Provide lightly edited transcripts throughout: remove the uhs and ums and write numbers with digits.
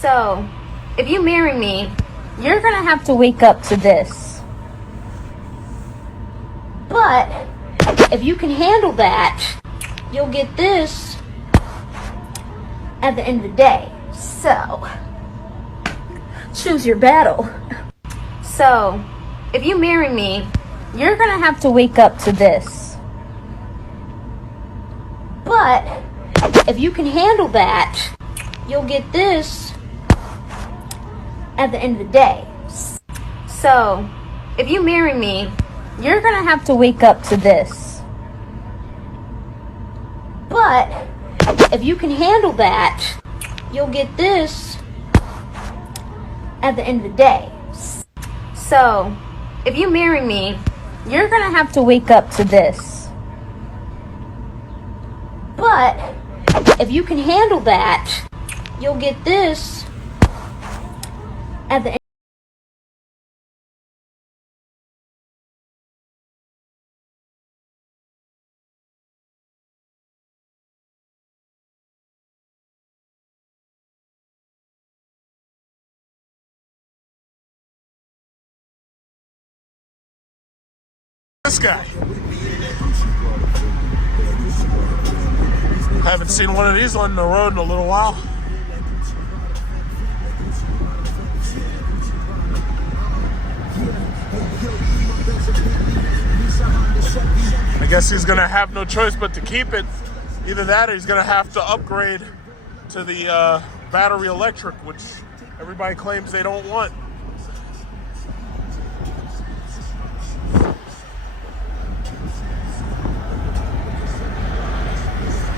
So, if you marry me, you're gonna have to wake up to this. But, if you can handle that, you'll get this at the end of the day. So, choose your battle. So, if you marry me, you're gonna have to wake up to this. But, if you can handle that, you'll get this at the end of the day. So, if you marry me, you're gonna have to wake up to this. But, if you can handle that, you'll get this at the end of the day. So, if you marry me, you're gonna have to wake up to this. But, if you can handle that, you'll get this at the end. This guy. Haven't seen one of these on the road in a little while. I guess he's gonna have no choice but to keep it. Either that or he's gonna have to upgrade to the battery electric, which everybody claims they don't want.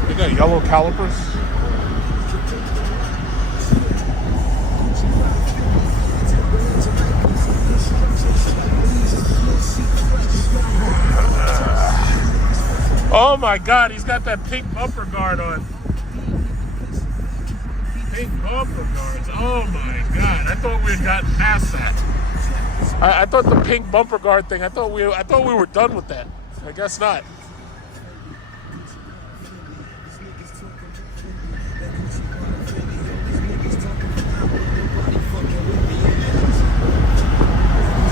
They got yellow calipers. Oh my God, he's got that pink bumper guard on. Pink bumper guards. Oh my God, I thought we had gotten past that. I thought the pink bumper guard thing. I thought we were done with that. I guess not.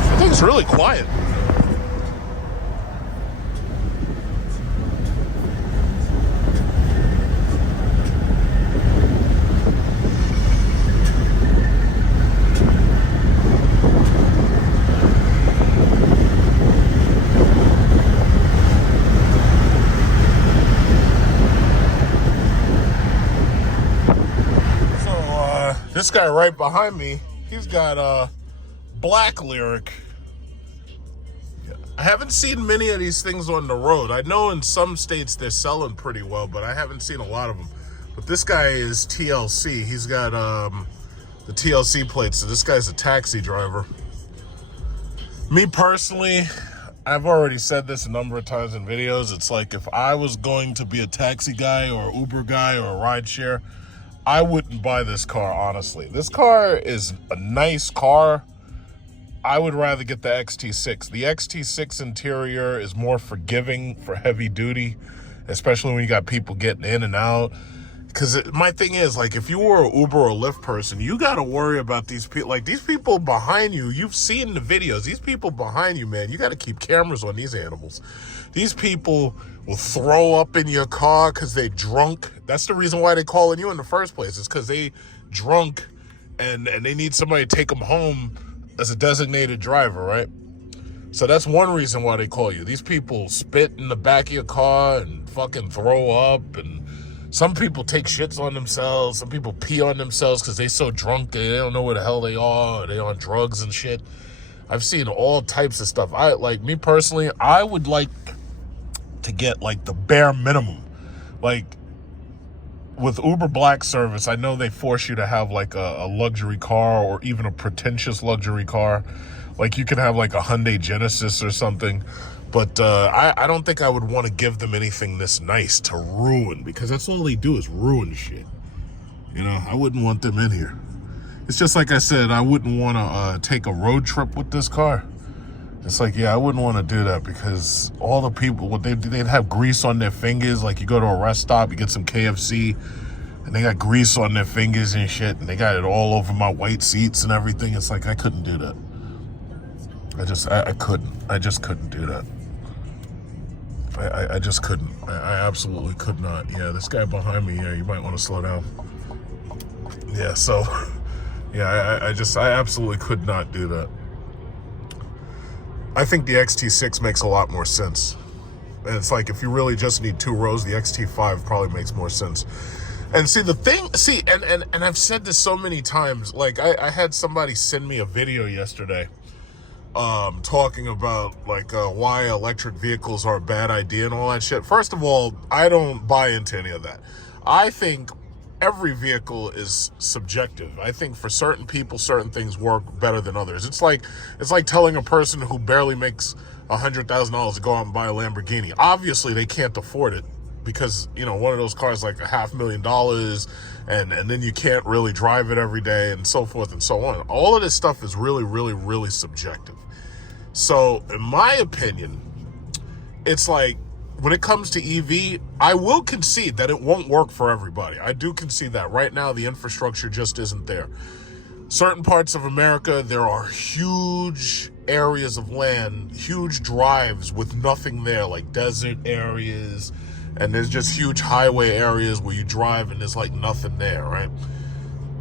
I think it's really quiet. This guy right behind me, he's got black lyriq. I haven't seen many of these things on the road. I know in some states they're selling pretty well, but I haven't seen a lot of them. But this guy is TLC. He's got the TLC plate, so this guy's a taxi driver. Me personally, I've already said this a number of times in videos. It's like if I was going to be a taxi guy or Uber guy or a rideshare, I wouldn't buy this car, honestly. This car is a nice car. I would rather get the XT6. The XT6 interior is more forgiving for heavy duty, especially when you got people getting in and out. Because my thing is, like, if you were an Uber or Lyft person, you got to worry about these people. Like, these people behind you, you've seen the videos. These people behind you, man, you got to keep cameras on these animals. These people will throw up in your car because they drunk. That's the reason why they calling you in the first place. It's because they drunk and they need somebody to take them home as a designated driver, right? So that's one reason why they call you. These people spit in the back of your car and fucking throw up, and some people take shits on themselves. Some people pee on themselves because they so drunk they don't know where the hell they are, or they on drugs and shit. I've seen all types of stuff. Me personally, I would like to get like the bare minimum. Like with Uber Black service, I know they force you to have like a luxury car or even a pretentious luxury car. Like you can have like a Hyundai Genesis or something. But I don't think I would want to give them anything this nice to ruin, because that's all they do is ruin shit. You know, I wouldn't want them in here. It's just like I said, I wouldn't want to take a road trip with this car. It's like, yeah, I wouldn't want to do that, because all the people, they'd have grease on their fingers. Like you go to a rest stop, you get some KFC, and they got grease on their fingers and shit, and they got it all over my white seats and everything. It's like, I couldn't do that. I couldn't. I just couldn't do that. I just couldn't. I absolutely could not. Yeah, this guy behind me, yeah, you might want to slow down. Yeah, so, yeah, I absolutely could not do that. I think the XT6 makes a lot more sense. And it's like, if you really just need 2 rows, the XT5 probably makes more sense. And see, the thing, and I've said this so many times, like, I had somebody send me a video yesterday, talking about, like, why electric vehicles are a bad idea and all that shit. First of all, I don't buy into any of that. I think every vehicle is subjective. I think for certain people, certain things work better than others. It's like telling a person who barely makes $100,000 to go out and buy a Lamborghini. Obviously, they can't afford it because, you know, one of those cars is like $500,000, and then you can't really drive it every day and so forth and so on. All of this stuff is really, really, really subjective. So, in my opinion, it's like, when it comes to EV, I will concede that it won't work for everybody. I do concede that. Right now, the infrastructure just isn't there. Certain parts of America, there are huge areas of land, huge drives with nothing there, like desert areas, and there's just huge highway areas where you drive and there's like nothing there, right?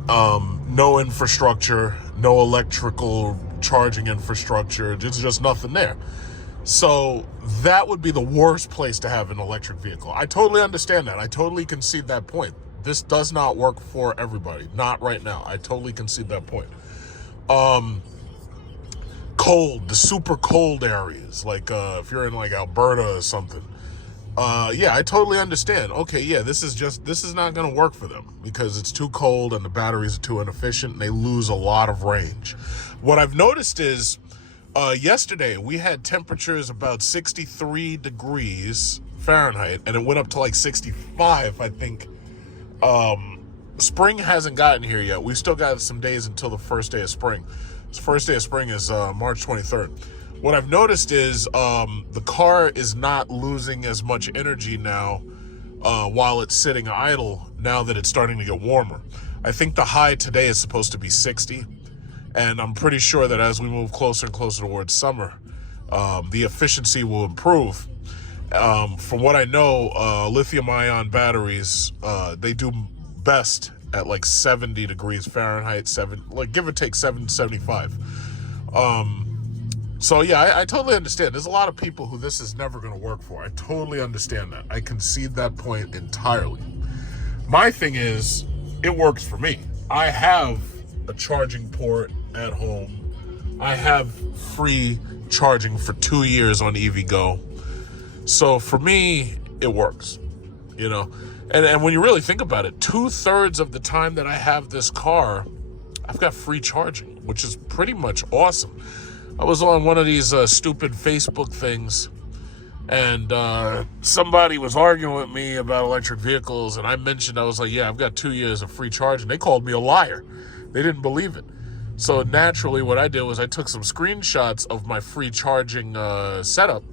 No infrastructure, no electrical charging infrastructure, there's just nothing there. So that would be the worst place to have an electric vehicle. I totally understand that. I totally concede that point. This does not work for everybody. Not right now. I totally concede that point. Cold, the super cold areas, like if you're in like Alberta or something. Yeah, I totally understand. Okay, yeah, this is not going to work for them because it's too cold and the batteries are too inefficient and they lose a lot of range. What I've noticed is, yesterday we had temperatures about 63 degrees Fahrenheit, and it went up to like 65, I think. Spring hasn't gotten here yet. We've still got some days until the first day of spring. The first day of spring is March 23rd. What I've noticed is the car is not losing as much energy now while it's sitting idle, now that it's starting to get warmer. I think the high today is supposed to be 60. And I'm pretty sure that as we move closer and closer towards summer, the efficiency will improve. From what I know, lithium-ion batteries, they do best at like 70 degrees Fahrenheit, give or take 75. So yeah, I totally understand. There's a lot of people who this is never going to work for. I totally understand that. I concede that point entirely. My thing is, it works for me. I have a charging port at home. I have free charging for 2 years on EVgo. So for me, it works, you know. And when you really think about it, 2/3 of the time that I have this car, I've got free charging, which is pretty much awesome. I was on one of these stupid Facebook things, and somebody was arguing with me about electric vehicles, and I mentioned, I was like, yeah, I've got 2 years of free charging. They called me a liar. They didn't believe it. So naturally, what I did was I took some screenshots of my free charging setup,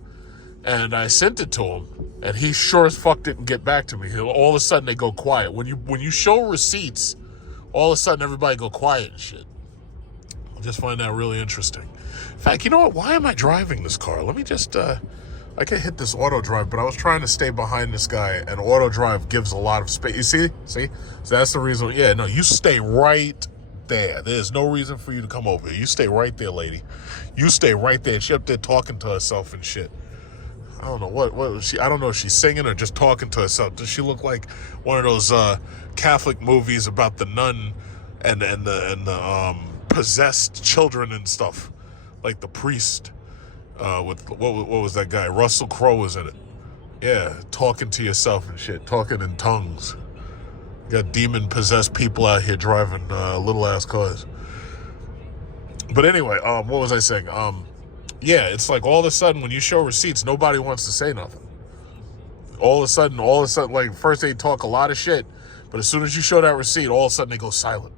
and I sent it to him, and he sure as fuck didn't get back to me. All of a sudden, they go quiet. When you show receipts, all of a sudden, everybody go quiet and shit. I just find that really interesting. In fact, you know what? Why am I driving this car? Let me just, I can hit this auto drive, but I was trying to stay behind this guy, and auto drive gives a lot of space. You see? So that's the reason. Yeah, no, you stay right there. There's no reason for you to come over here. You stay right there, lady. You stay right there. She up there talking to herself and shit. I don't know what was she. I don't know if she's singing or just talking to herself. Does she look like one of those Catholic movies about the nun and the possessed children and stuff, like The Priest? With what was that guy? Russell Crowe was in it. Yeah, talking to yourself and shit, talking in tongues. You got demon-possessed people out here driving little-ass cars. But anyway, what was I saying? Yeah, it's like all of a sudden when you show receipts, nobody wants to say nothing. All of a sudden, like first they talk a lot of shit, but as soon as you show that receipt, all of a sudden they go silent.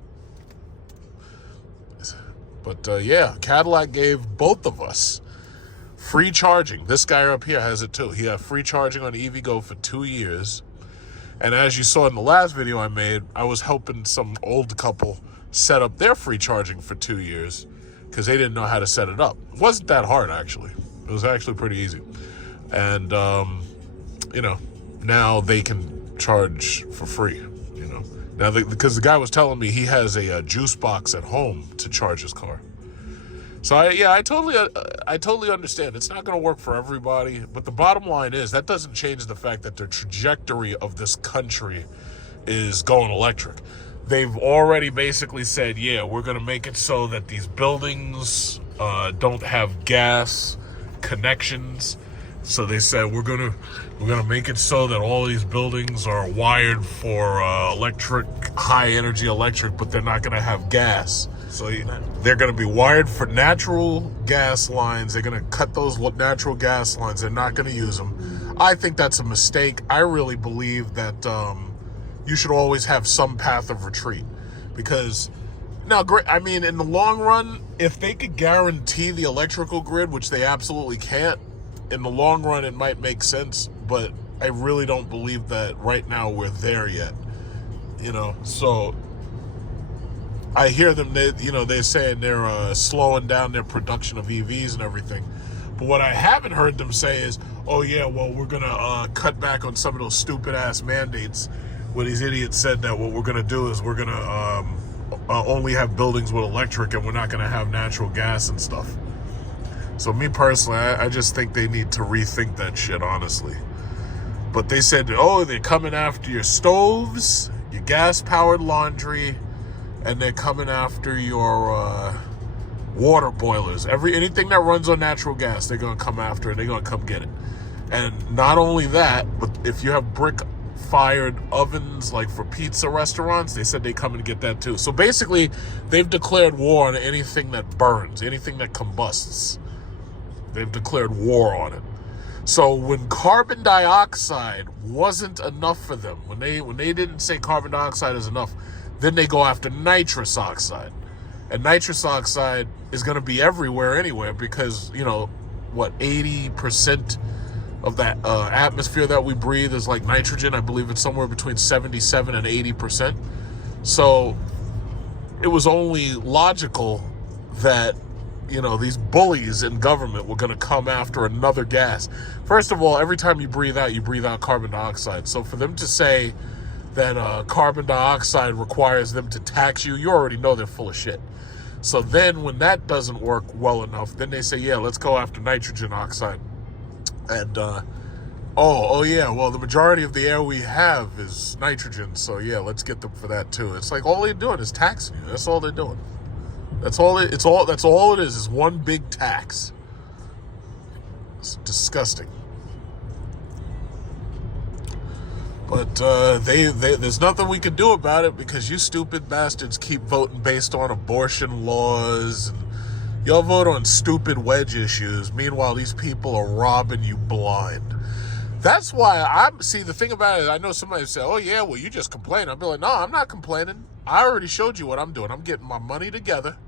But yeah, Cadillac gave both of us free charging. This guy up here has it too. He had free charging on EVgo for 2 years. And as you saw in the last video I made, I was helping some old couple set up their free charging for 2 years because they didn't know how to set it up. It wasn't that hard, actually. It was actually pretty easy. And, you know, now they can charge for free, you know. Now, because the guy was telling me he has a juice box at home to charge his car. So, I totally understand. It's not going to work for everybody. But the bottom line is that doesn't change the fact that the trajectory of this country is going electric. They've already basically said, yeah, we're going to make it so that these buildings don't have gas connections. So they said we're gonna make it so that all these buildings are wired for electric, high energy electric, but they're not gonna have gas. So they're gonna be wired for natural gas lines. They're gonna cut those natural gas lines. They're not gonna use them. I think that's a mistake. I really believe that you should always have some path of retreat, because now, I mean, in the long run, if they could guarantee the electrical grid, which they absolutely can't, in the long run, it might make sense, but I really don't believe that right now we're there yet, you know. So I hear them, they're saying they're slowing down their production of EVs and everything. But what I haven't heard them say is, oh yeah, well, we're going to cut back on some of those stupid ass mandates, where these idiots said that what we're going to do is we're going to only have buildings with electric and we're not going to have natural gas and stuff. So me personally, I just think they need to rethink that shit, honestly. But they said, oh, they're coming after your stoves, your gas-powered laundry, and they're coming after your water boilers. Anything that runs on natural gas, they're going to come after it. They're going to come get it. And not only that, but if you have brick-fired ovens, like for pizza restaurants, they said they come and get that too. So basically, they've declared war on anything that burns, anything that combusts. They've declared war on it. So when carbon dioxide wasn't enough for them, when they didn't say carbon dioxide is enough, then they go after nitrous oxide. And nitrous oxide is going to be everywhere anyway, because, 80% of that atmosphere that we breathe is like nitrogen. I believe it's somewhere between 77 and 80%. So it was only logical that these bullies in government were going to come after another gas. First of all, every time you breathe out carbon dioxide. So for them to say that carbon dioxide requires them to tax you, you already know they're full of shit. So then when that doesn't work well enough, then they say, yeah, let's go after nitrogen oxide. And, well, the majority of the air we have is nitrogen. So yeah, let's get them for that too. It's like all they're doing is taxing you. That's all they're doing. That's all it is one big tax. It's disgusting. But there's nothing we can do about it, because you stupid bastards keep voting based on abortion laws, and y'all vote on stupid wedge issues. Meanwhile, these people are robbing you blind. That's why the thing about it, I know somebody say, oh yeah, well, you just complain. I'll be like, no, I'm not complaining. I already showed you what I'm doing. I'm getting my money together.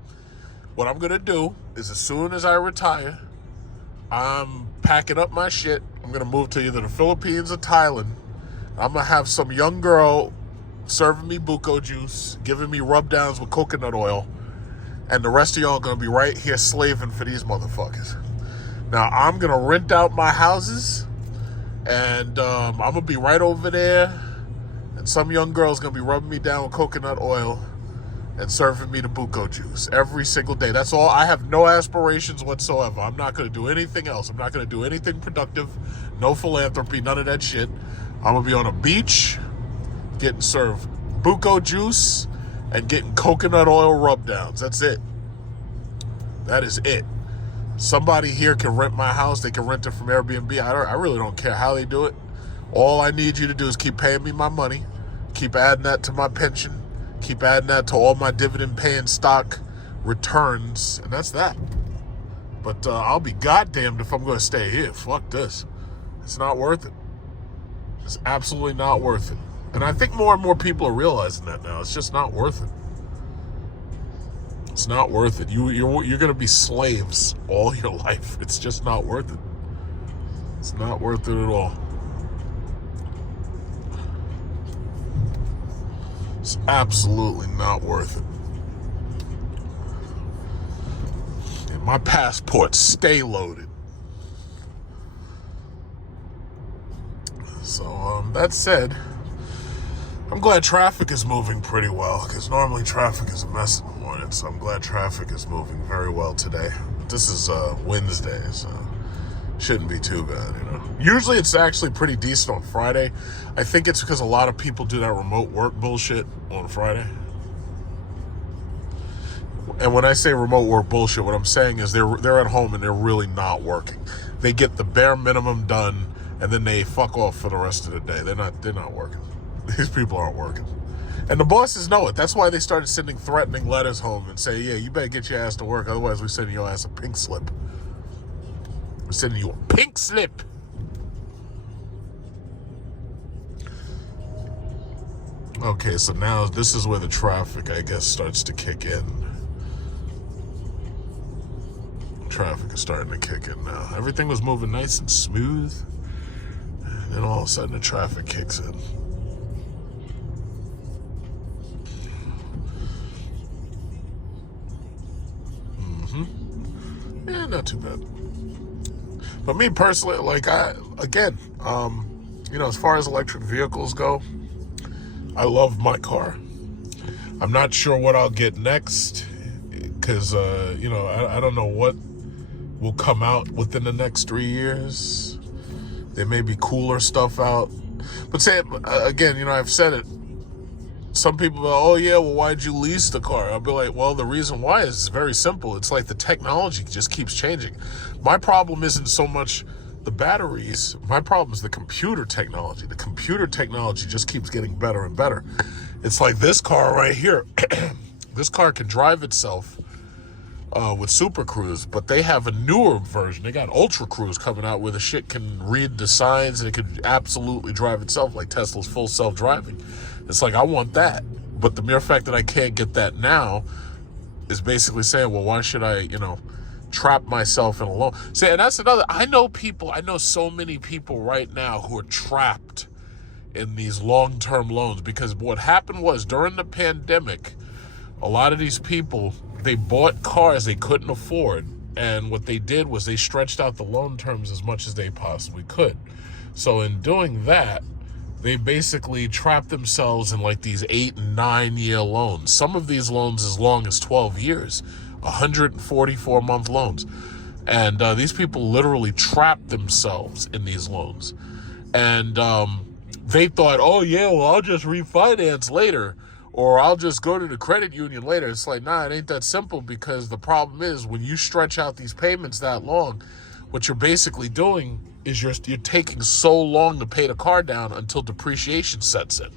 What I'm going to do is, as soon as I retire, I'm packing up my shit. I'm going to move to either the Philippines or Thailand. I'm going to have some young girl serving me buko juice, giving me rub downs with coconut oil, and the rest of y'all are going to be right here slaving for these motherfuckers. Now, I'm going to rent out my houses, and I'm going to be right over there, and some young girl's going to be rubbing me down with coconut oil and serving me the buko juice every single day. That's all. I have no aspirations whatsoever. I'm not going to do anything else. I'm not going to do anything productive. No philanthropy, none of that shit. I'm going to be on a beach getting served buko juice and getting coconut oil rub downs. That's it. That is it. Somebody here can rent my house. They can rent it from Airbnb. I really don't care how they do it. All I need you to do is keep paying me my money. Keep adding that to my pension. Keep adding that to all my dividend-paying stock returns, and that's that. But I'll be goddamned if I'm going to stay here. Fuck this. It's not worth it. It's absolutely not worth it. And I think more and more people are realizing that now. It's just not worth it. It's not worth it. You're going to be slaves all your life. It's just not worth it. It's not worth it at all. It's absolutely not worth it. And my passports stay loaded. So, that said, I'm glad traffic is moving pretty well, because normally traffic is a mess in the morning, so I'm glad traffic is moving very well today. This is Wednesday, so shouldn't be too bad, you know. Usually it's actually pretty decent on Friday. I think it's because a lot of people do that remote work bullshit on Friday. And when I say remote work bullshit, what I'm saying is they're at home and they're really not working. They get the bare minimum done, and then they fuck off for the rest of the day. They're not working. These people aren't working. And the bosses know it. That's why they started sending threatening letters home and say, yeah, you better get your ass to work, otherwise we're sending your ass a pink slip. We're sending you a pink slip. Okay, so now this is where the traffic, I guess, starts to kick in. Traffic is starting to kick in now. Everything was moving nice and smooth. And then all of a sudden the traffic kicks in. Yeah, not too bad. But me personally, like, you know, as far as electric vehicles go, I love my car. I'm not sure what I'll get next, because, you know, I don't know what will come out within the next 3 years. There may be cooler stuff out. But say, again, you know, I've said it. Some people go, oh yeah, well, why'd you lease the car? I'll be like, well, the reason why is very simple. It's like the technology just keeps changing. My problem isn't so much the batteries. My problem is the computer technology. The computer technology just keeps getting better and better. It's like this car right here. This car can drive itself with Super Cruise, but they have a newer version. They got Ultra Cruise coming out where the shit can read the signs and it can absolutely drive itself, like Tesla's full self-driving. It's like, I want that. But the mere fact that I can't get that now is basically saying, well, why should I, you know, trap myself in a loan? See, and that's another, I know so many people right now who are trapped in these long-term loans, because what happened was during the pandemic, a lot of these people, they bought cars they couldn't afford, and what they did was they stretched out the loan terms as much as they possibly could. So in doing that, they basically trapped themselves in like these 8 and 9 year loans. Some of these loans as long as 12 years, 144-month loans. And these people literally trapped themselves in these loans. And they thought, oh yeah, well, I'll just refinance later, or I'll just go to the credit union later. It's like, nah, it ain't that simple, because the problem is when you stretch out these payments that long, what you're basically doing is you're taking so long to pay the car down until depreciation sets in.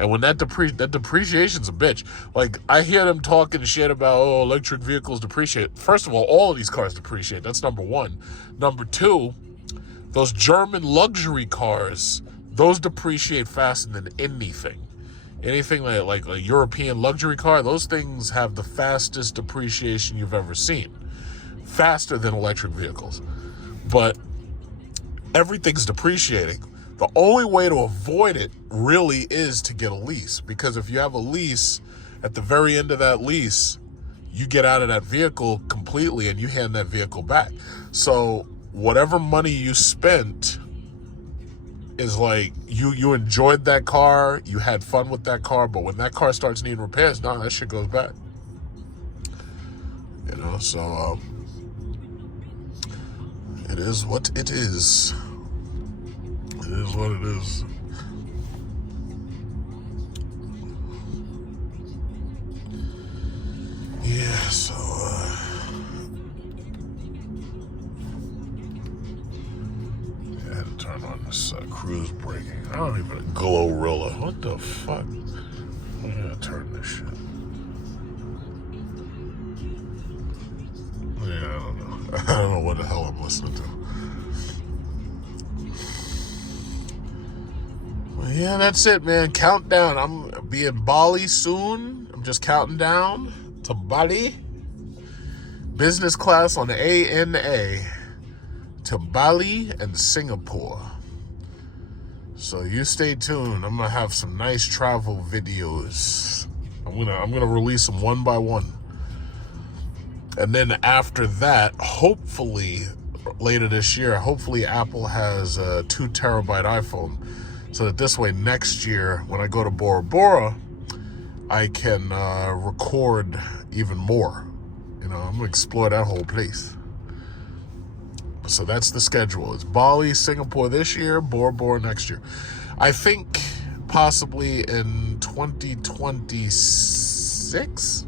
And when that depreciation's a bitch. Like, I hear them talking shit about, oh, electric vehicles depreciate. First of all of these cars depreciate. That's number one. Number two, those German luxury cars, those depreciate faster than anything. Anything like a European luxury car, those things have the fastest depreciation you've ever seen. Faster than electric vehicles. But everything's depreciating. The only way to avoid it really is to get a lease, because if you have a lease, at the very end of that lease, you get out of that vehicle completely and you hand that vehicle back. So whatever money you spent is like, you enjoyed that car, you had fun with that car, but when that car starts needing repairs, no, that shit goes back. You know, so it is what it is. It is what it is. Yeah, so I had to turn on this cruise braking. I don't even Glorilla. What the fuck? I gotta turn this shit. Yeah, I don't know. I don't know what the hell I'm listening to. Well, yeah, that's it, man. Countdown. I'm be in Bali soon. I'm just counting down to Bali. Business class on the ANA to Bali and Singapore. So you stay tuned. I'm gonna have some nice travel videos. I'm gonna release them one by one. And then after that, hopefully later this year, hopefully Apple has a 2 terabyte iPhone. So that this way next year, when I go to Bora Bora, I can record even more. You know, I'm gonna explore that whole place. So that's the schedule. It's Bali, Singapore this year, Bora Bora next year. I think possibly in 2026,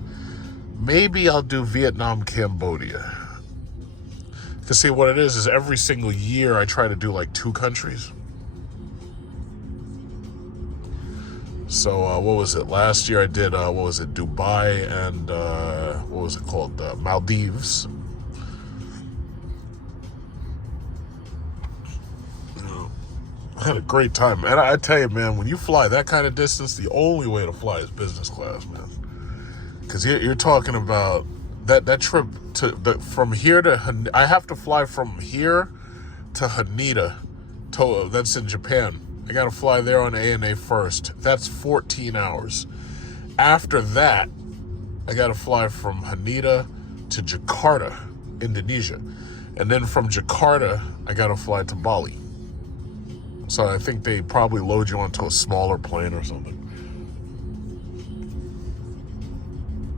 maybe I'll do Vietnam, Cambodia. Because see, what it is every single year I try to do like 2 countries. So what was it? Last year I did, Dubai and what was it called? Maldives. I had a great time. And I tell you, man, when you fly that kind of distance, the only way to fly is business class, man. Because you're talking about that trip from here to I have to fly from here to Haneda. That's in Japan. I got to fly there on ANA first. That's 14 hours. After that, I got to fly from Haneda to Jakarta, Indonesia. And then from Jakarta, I got to fly to Bali. So I think they probably load you onto a smaller plane or something.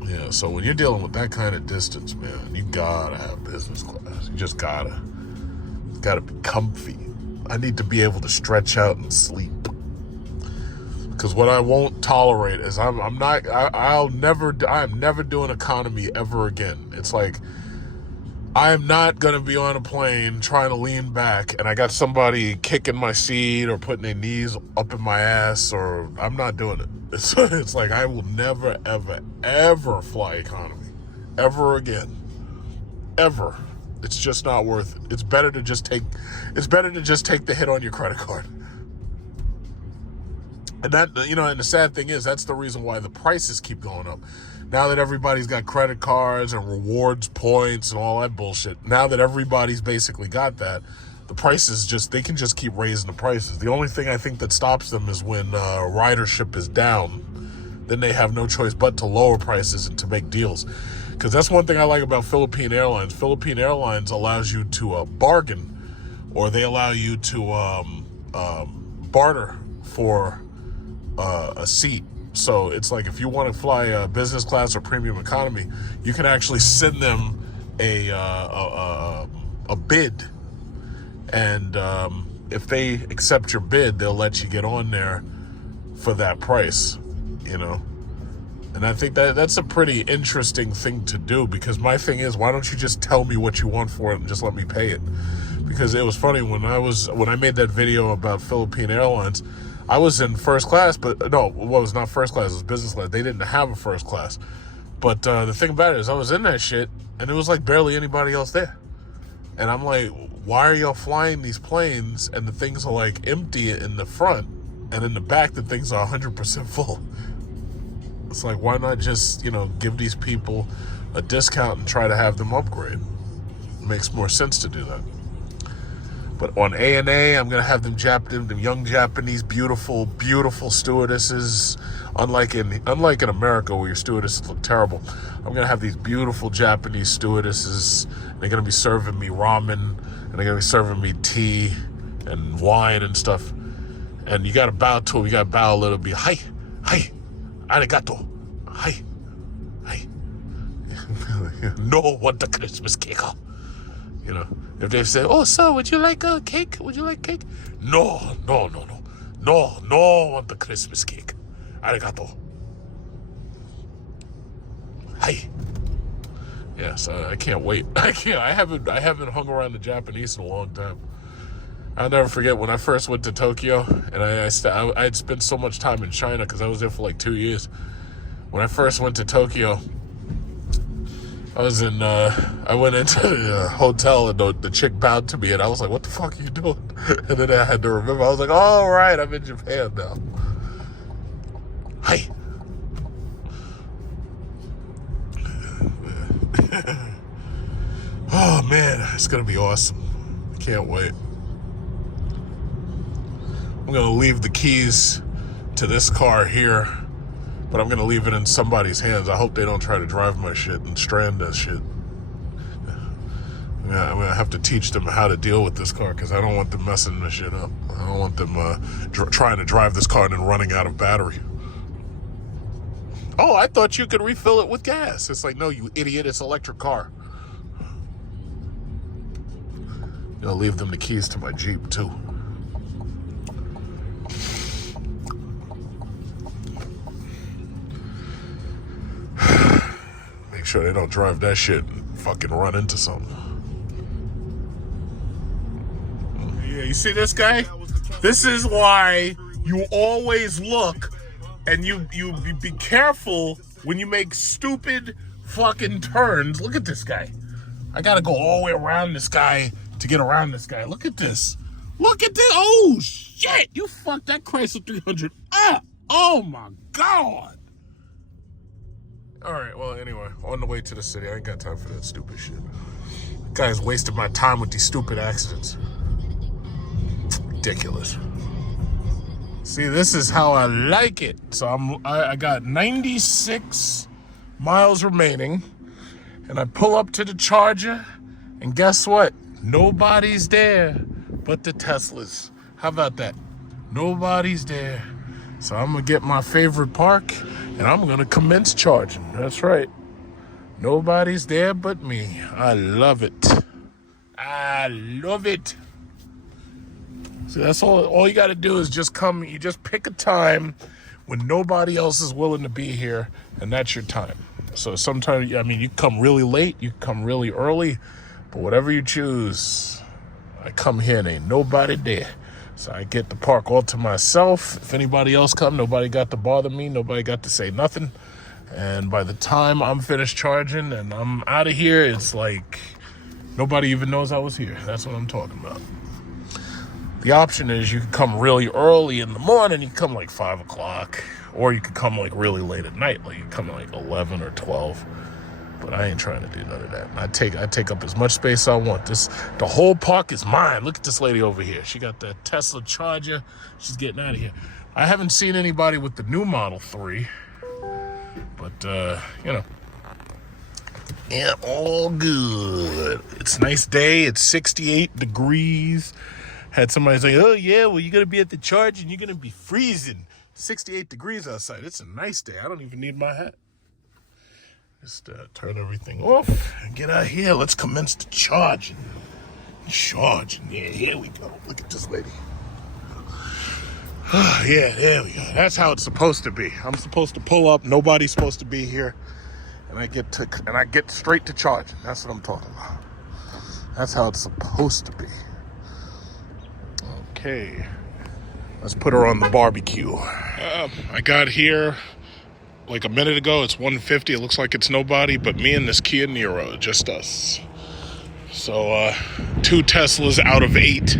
Yeah, so when you're dealing with that kind of distance, man, you gotta have business class. You just gotta. It's gotta be comfy. I need to be able to stretch out and sleep. Because what I won't tolerate is I'm never doing economy ever again. It's like, I'm not going to be on a plane trying to lean back and I got somebody kicking my seat or putting their knees up in my ass, or I'm not doing it. It's like I will never, ever, ever fly economy. Ever again. Ever. It's just not worth it. It's better to just take the hit on your credit card. And that, you know, and the sad thing is that's the reason why the prices keep going up. Now that everybody's got credit cards and rewards points and all that bullshit, now that everybody's basically got that, the prices they can just keep raising the prices. The only thing I think that stops them is when ridership is down. Then they have no choice but to lower prices and to make deals. Because that's one thing I like about Philippine Airlines. Philippine Airlines allows you to bargain, or they allow you to barter for a seat. So it's like if you want to fly business class or premium economy, you can actually send them a bid, and if they accept your bid, they'll let you get on there for that price, you know. And I think that's a pretty interesting thing to do, because my thing is, why don't you just tell me what you want for it and just let me pay it? Because it was funny when I made that video about Philippine Airlines, I was in first class, but no, well, it was not first class, it was business class. They didn't have a first class. But the thing about it is I was in that shit and it was like barely anybody else there. And I'm like, why are y'all flying these planes and the things are like empty in the front, and in the back the things are 100% full? It's like, why not just, you know, give these people a discount and try to have them upgrade? It makes more sense to do that. But on ANA, I'm going to have them young Japanese, beautiful, beautiful stewardesses. Unlike in America where your stewardesses look terrible, I'm going to have these beautiful Japanese stewardesses. They're going to be serving me ramen, and they're going to be serving me tea and wine and stuff. And you got to bow to them. You got to bow a little bit. Hi, arigato. Hi. No, want the Christmas cake. You know, if they say, "Oh, sir, would you like a cake? Would you like cake?" No, want the Christmas cake. Arigato. Hi. Yeah, so I can't wait. I haven't hung around the Japanese in a long time. I'll never forget when I first went to Tokyo, and I had spent so much time in China because I was there for like 2 years. When I first went to Tokyo, I went into the hotel, and the chick bowed to me, and I was like, what the fuck are you doing? And then I had to remember, I was like, oh, right, I'm in Japan now. Hi. Oh, man, it's going to be awesome. I can't wait. I'm gonna leave the keys to this car here, but I'm gonna leave it in somebody's hands. I hope they don't try to drive my shit and strand that shit. I'm gonna have to teach them how to deal with this car because I don't want them messing this shit up. I don't want them trying to drive this car and then running out of battery. Oh, I thought you could refill it with gas. It's like, no, you idiot, it's an electric car. I'll leave them the keys to my Jeep too. Make sure they don't drive that shit and fucking run into something. Yeah, you see this guy? This is why you always look and you be careful when you make stupid fucking turns. Look at this guy. I gotta go all the way around this guy to get around this guy. Look at this. Look at this. Oh, shit. You fucked that Chrysler 300 up. Oh, my God. All right, well, anyway, on the way to the city. I ain't got time for that stupid shit. Guy's wasted my time with these stupid accidents. Ridiculous. See, this is how I like it. So I got 96 miles remaining, and I pull up to the charger, and guess what? Nobody's there but the Teslas. How about that? Nobody's there. So I'm gonna get my favorite park, and I'm gonna commence charging. That's right. Nobody's there but me. I love it. I love it. So that's all you got to do is just come. You just pick a time when nobody else is willing to be here, and that's your time. So sometimes, I mean, you come really late, you come really early, but whatever you choose, I come here and ain't nobody there. So I get the park all to myself. If anybody else come, nobody got to bother me, nobody got to say nothing. And by the time I'm finished charging and I'm out of here, it's like nobody even knows I was here. That's what I'm talking about. The option is you can come really early in the morning, you can come like 5 o'clock, or you could come like really late at night, like you come like 11 or 12. But I ain't trying to do none of that. I take up as much space as I want. The whole park is mine. Look at this lady over here. She got that Tesla charger. She's getting out of here. I haven't seen anybody with the new Model 3, but you know, yeah, all good. It's a nice day. It's 68 degrees. Had somebody say, oh, yeah, well, you're going to be at the charge and you're going to be freezing. 68 degrees outside. It's a nice day. I don't even need my hat. Just turn everything off and get out here. Let's commence the charging. Charging. Yeah, here we go. Look at this lady. Yeah, there we go. That's how it's supposed to be. I'm supposed to pull up. Nobody's supposed to be here. And I get straight to charging. That's what I'm talking about. That's how it's supposed to be. Okay, let's put her on the barbecue. I got here like a minute ago. It's 1:50. It looks like it's nobody but me and this Kia Niro, just us. So 2 Teslas out of 8.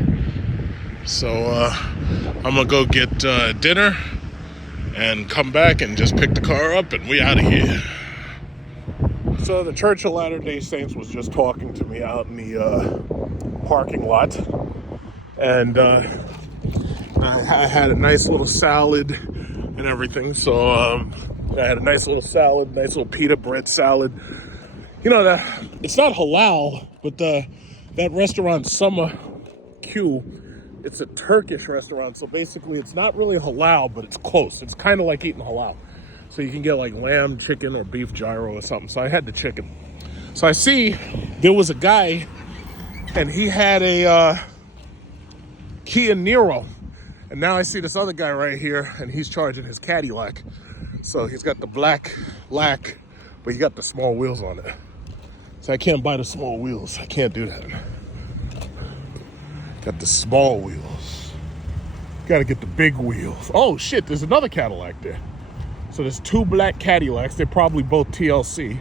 So I'm gonna go get dinner and come back and just pick the car up and we out of here. So the Church of Latter-day Saints was just talking to me out in the parking lot. And I had a nice little salad and everything. So I had a nice little salad, nice little pita bread salad. You know, that it's not halal, but that restaurant Summer Q, it's a Turkish restaurant. So basically it's not really halal, but it's close. It's kind of like eating halal. So you can get like lamb, chicken, or beef gyro or something. So I had the chicken. So I see there was a guy and he had a Kia Niro, and now I see this other guy right here and he's charging his Cadillac. So he's got the black lack, but he got the small wheels on it. So I can't buy the small wheels. I can't do that. Got the small wheels. Gotta get the big wheels. Oh shit, there's another Cadillac there. So there's 2 black Cadillacs. They're probably both TLC.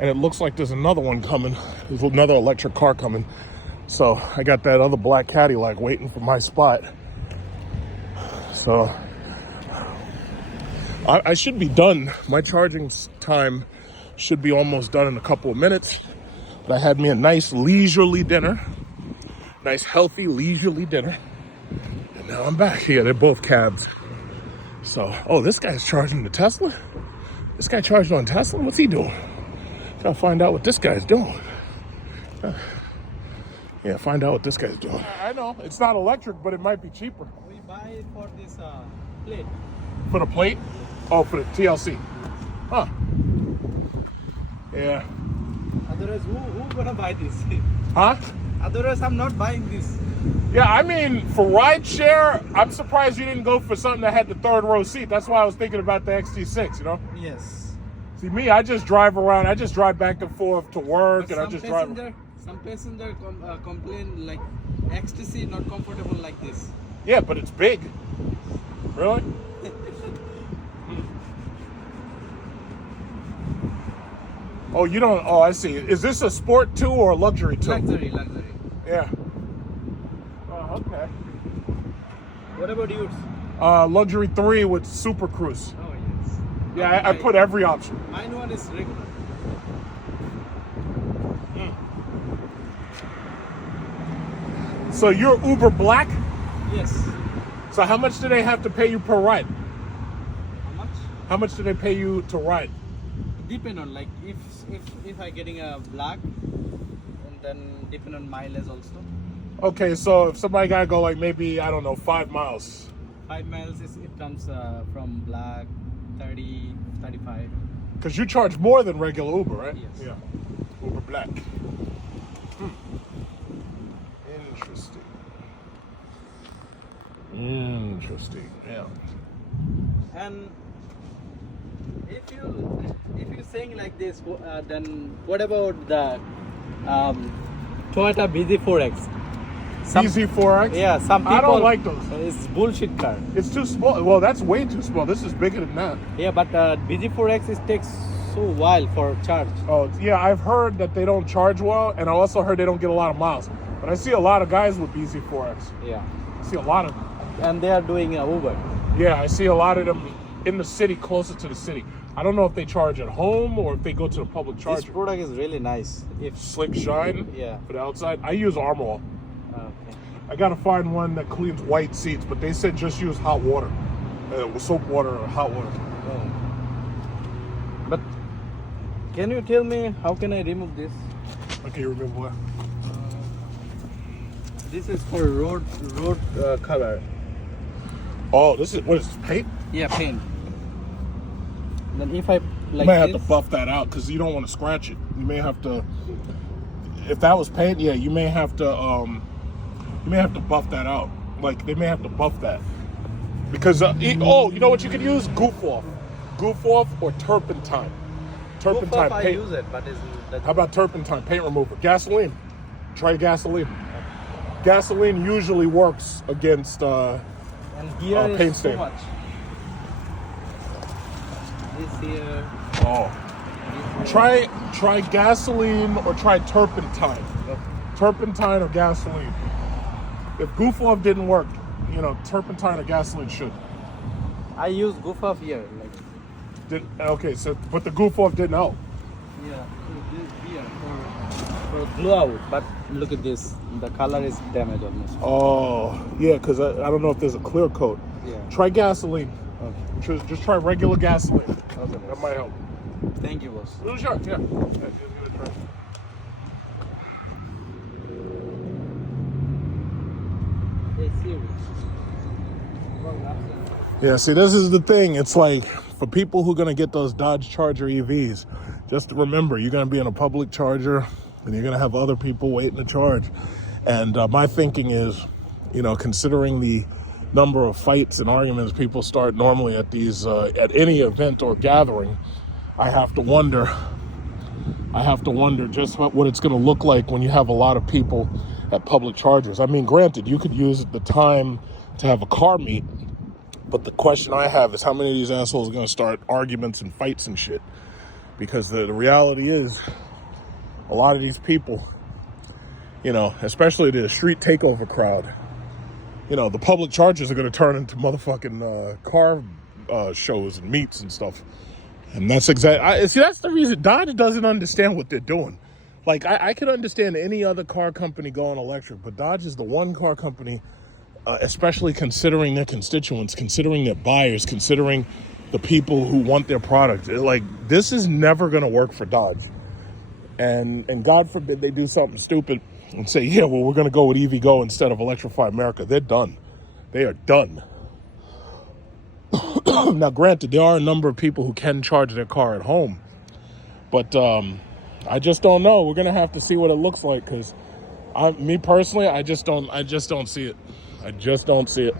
And it looks like there's another one coming. There's another electric car coming. So I got that other black Cadillac waiting for my spot. So I should be done. My charging time should be almost done in a couple of minutes. But I had me a nice leisurely dinner. Nice, healthy, leisurely dinner. And now I'm back. Yeah, they're both cabs. So, oh, this guy's charging the Tesla? This guy charged on Tesla? What's he doing? Gotta find out what this guy's doing. Yeah, find out what this guy's doing. I know, it's not electric, but it might be cheaper. We buy it for this plate. For the plate? Oh, for the TLC. Huh. Yeah. Otherwise, who gonna buy this? Huh? Otherwise, I'm not buying this. Yeah, I mean, for ride share, I'm surprised you didn't go for something that had the third row seat. That's why I was thinking about the XT6, you know? Yes. See, me, I just drive around. I just drive back and forth to work, But and I just drive. Some passenger complain like XTC not comfortable like this. Yeah, but it's big. Really? Oh, you don't. Oh, I see. Is this a sport too or a luxury too? Luxury. Yeah. Oh, okay. What about yours? Luxury 3 with Super Cruise. Oh yes. Yeah, I put every option. Mine one is regular. So you're Uber Black? Yes. So how much do they have to pay you per ride? How much? How much do they pay you to ride? Depend on like if I getting a black, and then depend on mileage also. Okay, so if somebody gotta go like maybe, I don't know, 5 miles. 5 miles it comes from black 30, 35. Because you charge more than regular Uber, right? Yes. Yeah. Uber Black. Interesting. Interesting. Yeah. And if you saying like this, then what about the Toyota BZ4X? BZ4X? Yeah, some people. I don't like those. It's bullshit car. It's too small. Well, that's way too small. This is bigger than that. Yeah, but BZ4X it takes so while for charge. Oh, yeah, I've heard that they don't charge well, and I also heard they don't get a lot of miles. But I see a lot of guys with BZ4X. Yeah. I see a lot of them. And they are doing Uber. Yeah, I see a lot of them in the city, closer to the city. I don't know if they charge at home or if they go to the public charger. This product is really nice. If Slick Shine? Yeah. For the outside? I use Armor All. okay. I gotta find one that cleans white seats, but they said just use hot water. With soap water or hot water. Oh. But can you tell me how can I remove this? Okay, remember what? This is for road color. Oh, this is, what is this, paint? Yeah, paint. Then if I You like may have this, to buff that out because you don't want to scratch it. You may have to, if that was paint, yeah, you may have to buff that out. Like, they may have to buff that. Because, you know what you could use? Goof off or turpentine. Turpentine I paint. use it, but it's How about turpentine paint remover? Gasoline. Try gasoline. Gasoline usually works against and here is paint so stain. much. This here. Oh. Try gasoline or try turpentine. Turpentine or gasoline. If goof off didn't work, you know, turpentine or gasoline should. I use goof off here, like. Okay, so but the goof off didn't help. Yeah, this here for glue out. But look at this, the color is damaged almost. Oh, yeah, because I don't know if there's a clear coat. Yeah. Try gasoline. Okay. Just try regular gasoline. Okay. That might help. Thank you, boss. Oh, sure, yeah. Give it a try. Hey, serious. Yeah, see, this is the thing. It's like, for people who are going to get those Dodge Charger EVs, just remember, you're going to be in a public charger, and you're going to have other people waiting to charge. And my thinking is, you know, considering the number of fights and arguments people start normally at these, at any event or gathering, I have to wonder just what it's going to look like when you have a lot of people at public chargers. I mean, granted, you could use the time to have a car meet, but the question I have is how many of these assholes are going to start arguments and fights and shit? Because the reality is, a lot of these people, you know, especially the street takeover crowd, you know, the public chargers are going to turn into motherfucking car shows and meets and stuff. And that's exactly, see, that's the reason Dodge doesn't understand what they're doing. Like, I could understand any other car company going electric, but Dodge is the one car company especially considering their constituents, considering their buyers, considering the people who want their product. This is never going to work for Dodge. And God forbid they do something stupid and say, yeah, well, we're going to go with EVgo instead of Electrify America. They're done. They are done. Now, granted, there are a number of people who can charge their car at home, but I just don't know. We're going to have to see what it looks like, because me personally, I just don't see it. I just don't see it.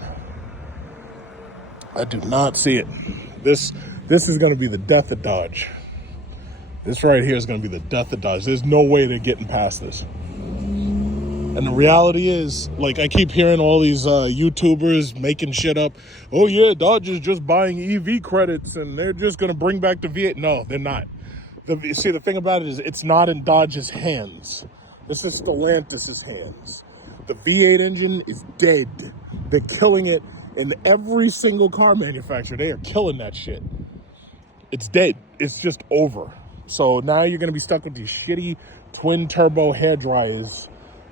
I do not see it. This is going to be the death of Dodge. This right here is going to be the death of Dodge. There's no way they're getting past this. And the reality is, I keep hearing all these YouTubers making shit up. Oh yeah, Dodge is just buying EV credits and they're just going to bring back the V8. No, they're not. The thing about it is, it's not in Dodge's hands. This is Stellantis' hands. The V8 engine is dead. They're killing it in every single car manufacturer. They are killing that shit. It's dead. It's just over. So now you're going to be stuck with these shitty twin turbo hair dryers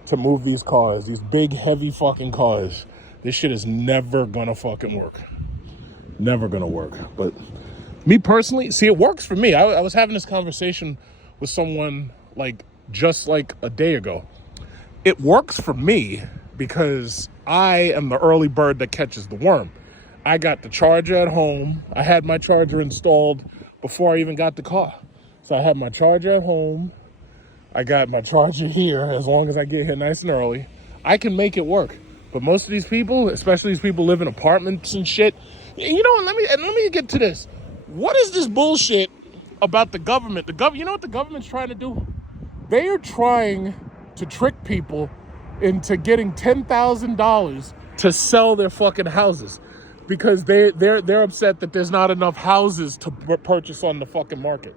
to move these cars, these big heavy fucking cars. This shit is never going to fucking work. Never going to work. But me personally, see, it works for me. I was having this conversation with someone just a day ago. It works for me because I am the early bird that catches the worm. I got the charger at home. I had my charger installed before I even got the car. So I have my charger at home. I got my charger here. As long as I get here nice and early, I can make it work. But most of these people, especially these people live in apartments and shit, let me get to this. What is this bullshit about the government? You know what the government's trying to do? They are trying to trick people into getting $10,000 to sell their fucking houses, because they're upset that there's not enough houses to purchase on the fucking market.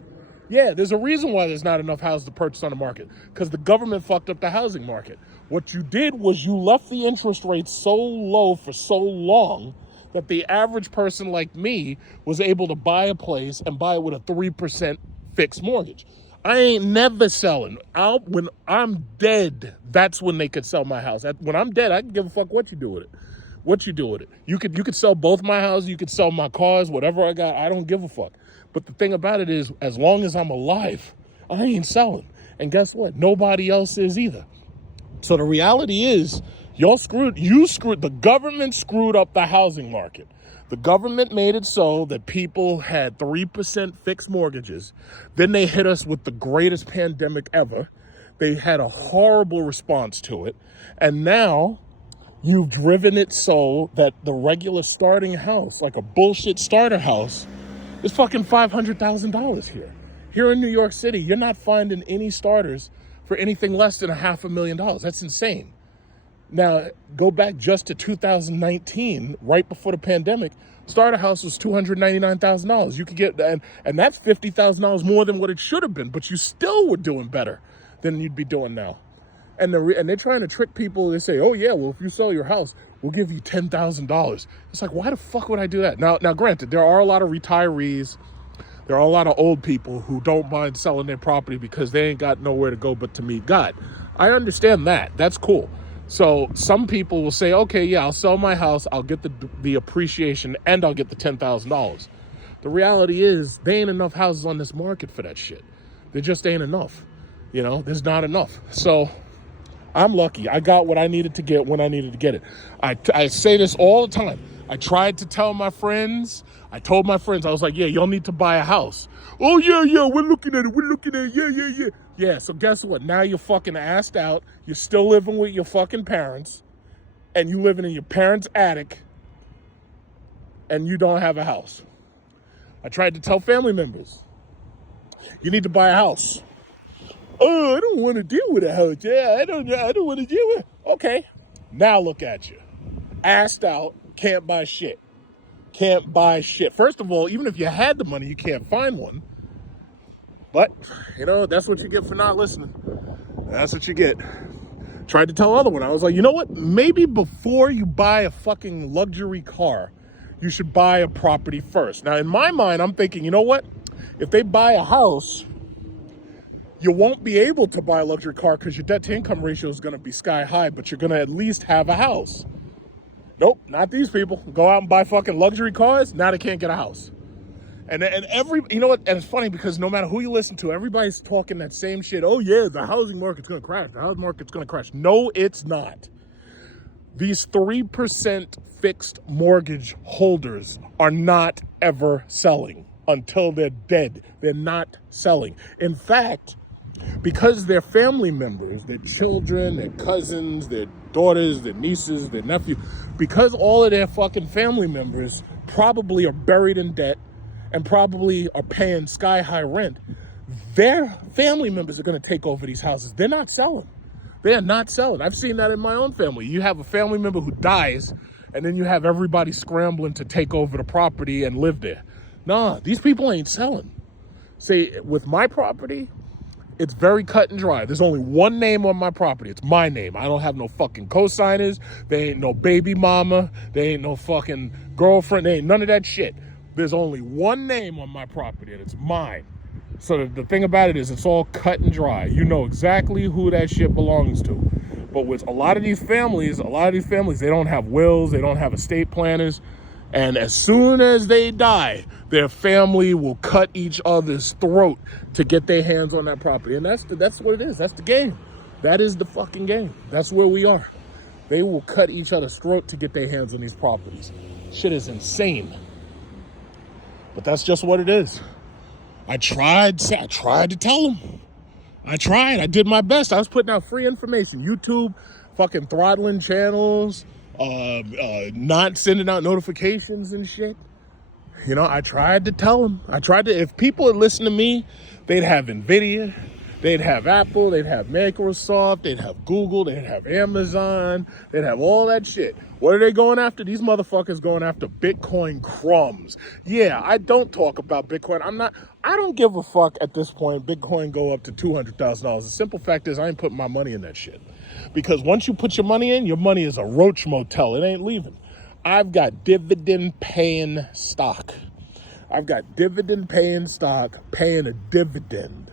Yeah, there's a reason why there's not enough houses to purchase on the market, because the government fucked up the housing market. What you did was you left the interest rate so low for so long that the average person like me was able to buy a place and buy it with a 3% fixed mortgage. I ain't never selling. When I'm dead, that's when they could sell my house. When I'm dead, I can give a fuck what you do with it. What you do with it. You could sell both my houses, you could sell my cars, whatever I got, I don't give a fuck. But the thing about it is, as long as I'm alive, I ain't selling. And guess what? Nobody else is either. So the reality is, the government screwed up the housing market. The government made it so that people had 3% fixed mortgages. Then they hit us with the greatest pandemic ever. They had a horrible response to it. And now you've driven it so that the regular starting house, like a bullshit starter house, is fucking $500,000 here. Here in New York City, you're not finding any starters for anything less than $500,000. That's insane. Now, go back just to 2019, right before the pandemic, starter house was $299,000. You could get, and that's $50,000 more than what it should have been, but you still were doing better than you'd be doing now. And they're trying to trick people. They say, oh yeah, well, if you sell your house, we'll give you $10,000. It's like, why the fuck would I do that? Now, granted, there are a lot of retirees. There are a lot of old people who don't mind selling their property because they ain't got nowhere to go but to meet God. I understand that. That's cool. So some people will say, okay, yeah, I'll sell my house. I'll get the appreciation and I'll get the $10,000. The reality is, there ain't enough houses on this market for that shit. There just ain't enough. There's not enough. So I'm lucky. I got what I needed to get when I needed to get it. I say this all the time. I tried to tell my friends. I told my friends, I was like, yeah, y'all need to buy a house. Oh, yeah, we're looking at it. Yeah. Yeah, so guess what? Now you're fucking assed out. You're still living with your fucking parents. And you living in your parents' attic. And you don't have a house. I tried to tell family members, you need to buy a house. Oh, I don't want to deal with a house. Yeah, I don't want to deal with it. Okay, now look at you. Assed out, can't buy shit. Can't buy shit. First of all, even if you had the money, you can't find one. But, that's what you get for not listening. That's what you get. Tried to tell the other one. I was like, you know what? Maybe before you buy a fucking luxury car, you should buy a property first. Now, in my mind, I'm thinking, you know what? If they buy a house, you won't be able to buy a luxury car because your debt to income ratio is going to be sky high, but you're going to at least have a house. Nope, not these people. Go out and buy fucking luxury cars. Now they can't get a house. And every, you know what? And it's funny because no matter who you listen to, everybody's talking that same shit. Oh yeah, the housing market's gonna crash. The housing market's gonna crash. No, it's not. These 3% fixed mortgage holders are not ever selling until they're dead. They're not selling. In fact, because their family members, their children, their cousins, their daughters, their nieces, their nephews, because all of their fucking family members probably are buried in debt and probably are paying sky high rent, their family members are going to take over these houses. They're not selling. They are not selling. I've seen that in my own family. You have a family member who dies, and then you have everybody scrambling to take over the property and live there. Nah, these people ain't selling. See, with my property, it's very cut and dry. There's only one name on my property. It's my name. I don't have no fucking co-signers. There ain't no baby mama. There ain't no fucking girlfriend. There ain't none of that shit. There's only one name on my property, and it's mine. So the thing about it is it's all cut and dry. You know exactly who that shit belongs to. But with a lot of these families, they don't have wills. They don't have estate planners. And as soon as they die, their family will cut each other's throat to get their hands on that property. And that's what it is. That's the game. That is the fucking game. That's where we are. They will cut each other's throat to get their hands on these properties. Shit is insane. But that's just what it is. I tried to tell them. I did my best. I was putting out free information. YouTube, fucking throttling channels, not sending out notifications and shit. You know, I tried to tell them. If people had listened to me, they'd have NVIDIA, they'd have Apple, they'd have Microsoft, they'd have Google, they'd have Amazon, they'd have all that shit. What are they going after? These motherfuckers going after Bitcoin crumbs. Yeah, I don't talk about Bitcoin. I don't give a fuck at this point. Bitcoin go up to $200,000. The simple fact is I ain't putting my money in that shit. Because once you put your money in, your money is a roach motel. It ain't leaving. I've got dividend paying stock. I've got dividend paying stock paying a dividend.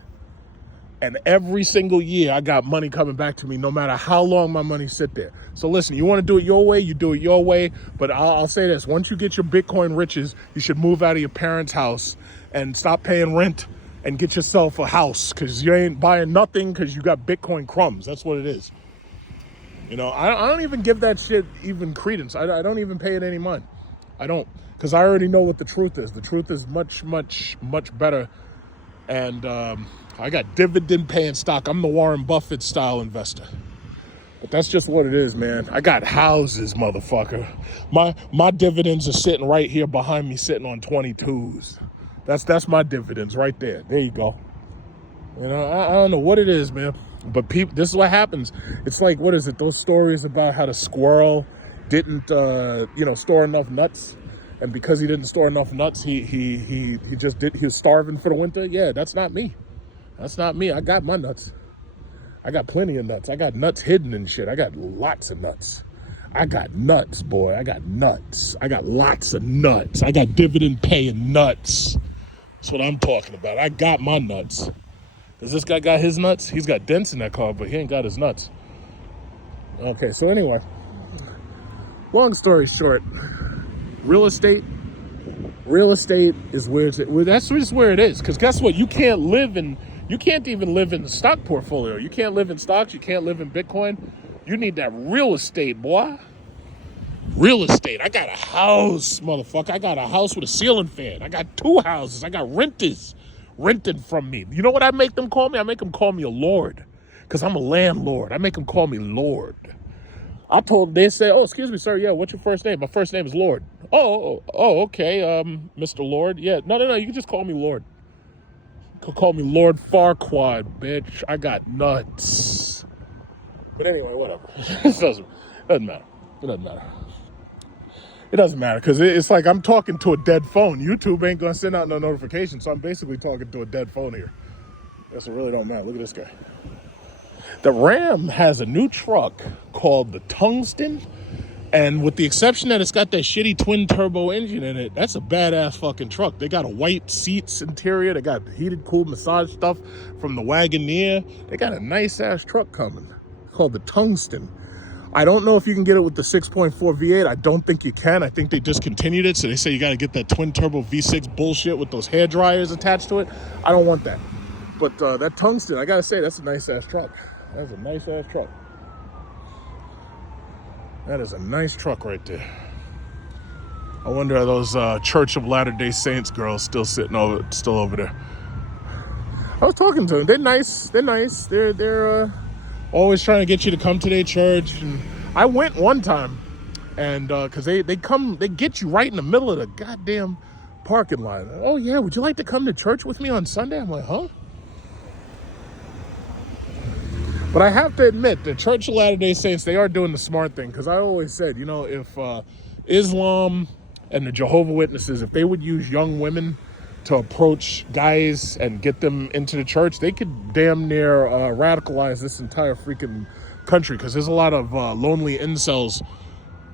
And every single year, I got money coming back to me, no matter how long my money sit there. So listen, you want to do it your way, you do it your way. But I'll say this, once you get your Bitcoin riches, you should move out of your parents' house and stop paying rent and get yourself a house, because you ain't buying nothing because you got Bitcoin crumbs. That's what it is. You know, I don't even give that shit even credence. I don't even pay it any mind. I don't, because I already know what the truth is. The truth is much, much, much better. And I got dividend paying stock. I'm the Warren Buffett style investor. But that's just what it is, man. I got houses, motherfucker. My dividends are sitting right here behind me, sitting on 22s. That's my dividends right there. There you go. You know, I don't know what it is, man. But people, this is what happens. It's like, what is it? Those stories about how the squirrel didn't, store enough nuts. And because he didn't store enough nuts, he was starving for the winter. Yeah, that's not me. That's not me. I got my nuts. I got plenty of nuts. I got nuts hidden and shit. I got lots of nuts. I got nuts, boy. I got nuts. I got lots of nuts. I got dividend paying nuts. That's what I'm talking about. I got my nuts. Does this guy got his nuts? He's got dents in that car, but he ain't got his nuts. Okay, so anyway, long story short, real estate is where that's just where it is. Because guess what? You can't even live in the stock portfolio. You can't live in stocks. You can't live in Bitcoin. You need that real estate, boy. Real estate. I got a house, motherfucker. I got a house with a ceiling fan. I got 2 houses. I got renters renting from me. You know what I make them call me? I make them call me a lord, because I'm a landlord. I make them call me Lord. They say, oh, excuse me, sir. Yeah, what's your first name? My first name is Lord. Oh, okay. Mr. Lord. Yeah, no. You can just call me Lord. Call me Lord Farquaad, bitch. I got nuts. But anyway, whatever. It doesn't matter. It doesn't matter. It doesn't matter, because it's like I'm talking to a dead phone. YouTube ain't going to send out no notification, so I'm basically talking to a dead phone here. That's what really don't matter. Look at this guy. The Ram has a new truck called the Tungsten, and with the exception that it's got that shitty twin turbo engine in it, that's a badass fucking truck. They got a white seats interior. They got heated, cool massage stuff from the Wagoneer. They got a nice ass truck coming called the Tungsten. I don't know if you can get it with the 6.4 V8. I don't think you can. I think they discontinued it. So they say you got to get that twin turbo V6 bullshit with those hair dryers attached to it. I don't want that. But that tungsten, I got to say, that's a nice ass truck. That's a nice ass truck. That is a nice truck right there. I wonder are those Church of Latter-day Saints girls still over there. I was talking to them. They're nice. They're always trying to get you to come to their church. And I went one time, and because they get you right in the middle of the goddamn parking lot. Oh yeah, would you like to come to church with me on Sunday? I'm like, huh? But I have to admit, the Church of Latter-day Saints, they are doing the smart thing. Because I always said, you know, if Islam and the Jehovah's Witnesses, if they would use young women to approach guys and get them into the church, they could damn near radicalize this entire freaking country. Because there's a lot of lonely incels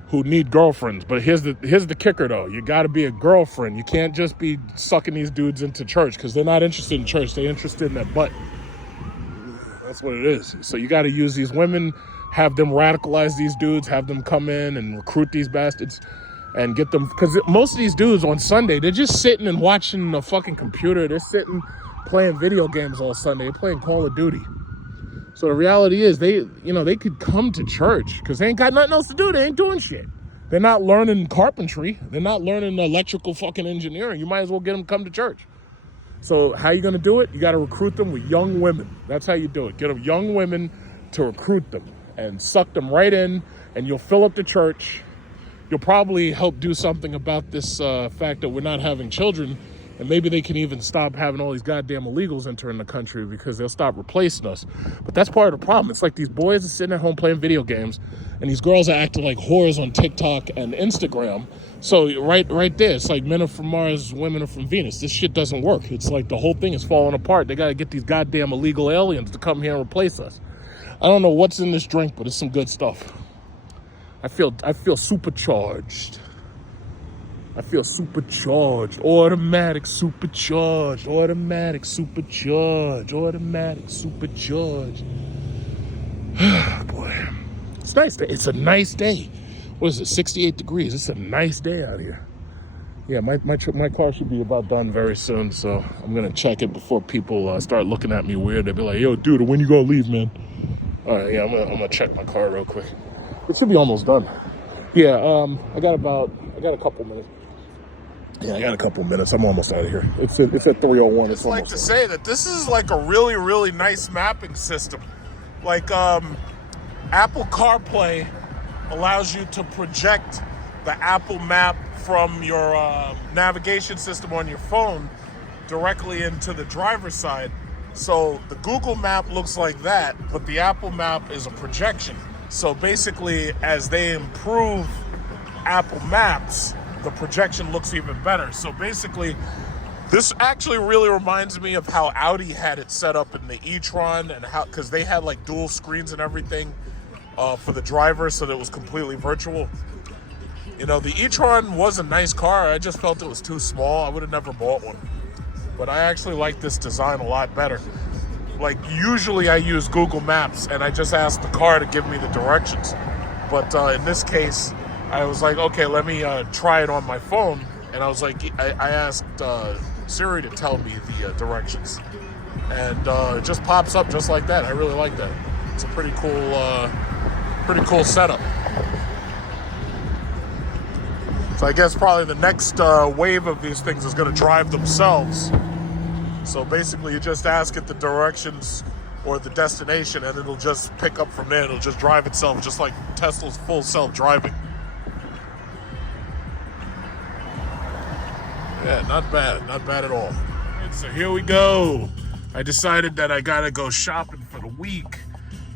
who need girlfriends. But here's the kicker, though. You got to be a girlfriend. You can't just be sucking these dudes into church, because they're not interested in church. They're interested in that butt. That's what it is. So you got to use these women, have them radicalize these dudes, have them come in and recruit these bastards and get them. Because most of these dudes on Sunday, they're just sitting and watching a fucking computer. They're sitting playing video games all Sunday. They're playing Call of Duty. So the reality is they could come to church because they ain't got nothing else to do. They ain't doing shit. They're not learning carpentry. They're not learning electrical fucking engineering. You might as well get them to come to church. So how you going to do it? You got to recruit them with young women. That's how you do it. Get them young women to recruit them and suck them right in, and you'll fill up the church. You'll probably help do something about this fact that we're not having children, and maybe they can even stop having all these goddamn illegals entering the country because they'll stop replacing us. But that's part of the problem. It's like these boys are sitting at home playing video games, and these girls are acting like whores on TikTok and Instagram. So right there, it's like men are from Mars, women are from Venus. This shit doesn't work. It's like the whole thing is falling apart. They got to get these goddamn illegal aliens to come here and replace us. I don't know what's in this drink, but it's some good stuff. I feel supercharged. I feel supercharged. Automatic supercharged. Automatic supercharged. Automatic supercharged. Boy, it's nice. It's a nice day. What is it? 68 degrees. It's a nice day out here. Yeah, my car should be about done very soon, so I'm gonna check it before people start looking at me weird. They'll be like, "Yo, dude, when you gonna leave, man?" All right, yeah, I'm gonna check my car real quick. It should be almost done. Yeah, I got a couple minutes. Yeah, I got a couple minutes. I'm almost out of here. It's at 3:01. It's like to say that this is like a really, really nice mapping system. Like Apple CarPlay allows you to project the Apple map from your navigation system on your phone directly into the driver's side. So the Google map looks like that, but the Apple map is a projection. So basically, as they improve Apple Maps, the projection looks even better. So basically, this actually really reminds me of how Audi had it set up in the e-tron, and how, because they had like dual screens and everything for the driver, so that it was completely virtual. You know, the e-tron was a nice car. I just felt it was too small. I would have never bought one. But I actually like this design a lot better. Like, usually I use Google Maps and I just ask the car to give me the directions. But in this case, I was like, okay, let me try it on my phone. And I was like, I asked Siri to tell me the directions. And it just pops up just like that. I really like that. It's a pretty cool setup. So I guess probably the next wave of these things is going to drive themselves. So basically you just ask it the directions or the destination and it'll just pick up from there. It'll just drive itself, just like Tesla's full self-driving. Yeah, not bad at all. Right, so here we go. I decided that I gotta go shopping for the week.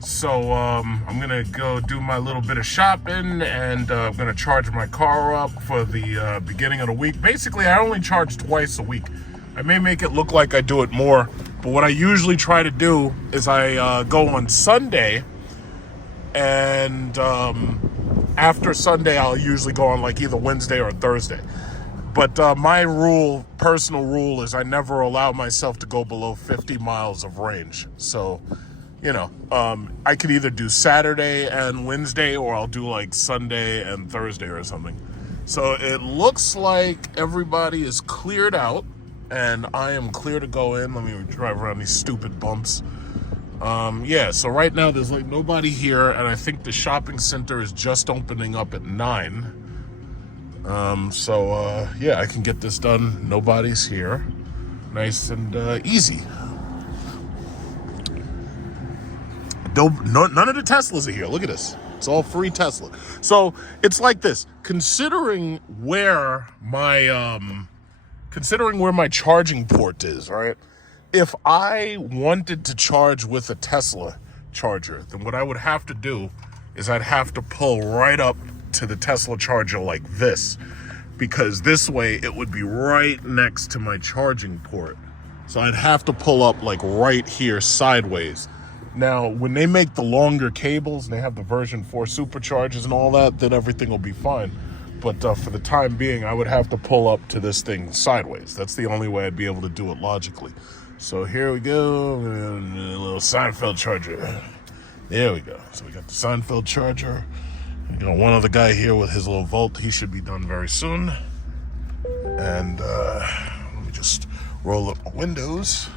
So I'm gonna go do my little bit of shopping, and I'm gonna charge my car up for the beginning of the week. Basically, I only charge twice a week. I may make it look like I do it more, but what I usually try to do is I go on Sunday, and after Sunday, I'll usually go on like either Wednesday or Thursday. But my personal rule is I never allow myself to go below 50 miles of range. So, you know, I could either do Saturday and Wednesday, or I'll do like Sunday and Thursday or something. So it looks like everybody is cleared out, and I am clear to go in. Let me drive around these stupid bumps. Yeah, so right now there's like nobody here, and I think the shopping center is just opening up at 9. Yeah, I can get this done. Nobody's here. Nice and easy. None of the Teslas are here. Look at this. It's all free Tesla. So it's like this. Considering where my charging port is, right? If I wanted to charge with a Tesla charger, then what I would have to do is I'd have to pull right up to the Tesla charger like this, because this way it would be right next to my charging port. So I'd have to pull up like right here sideways. Now, when they make the longer cables, and they have the version 4 superchargers and all that, then everything will be fine. But for the time being, I would have to pull up to this thing sideways. That's the only way I'd be able to do it logically. So here we go, a little Seinfeld charger. There we go. So we got the Seinfeld charger. We got one other guy here with his little Volt. He should be done very soon. And let me just roll up my windows,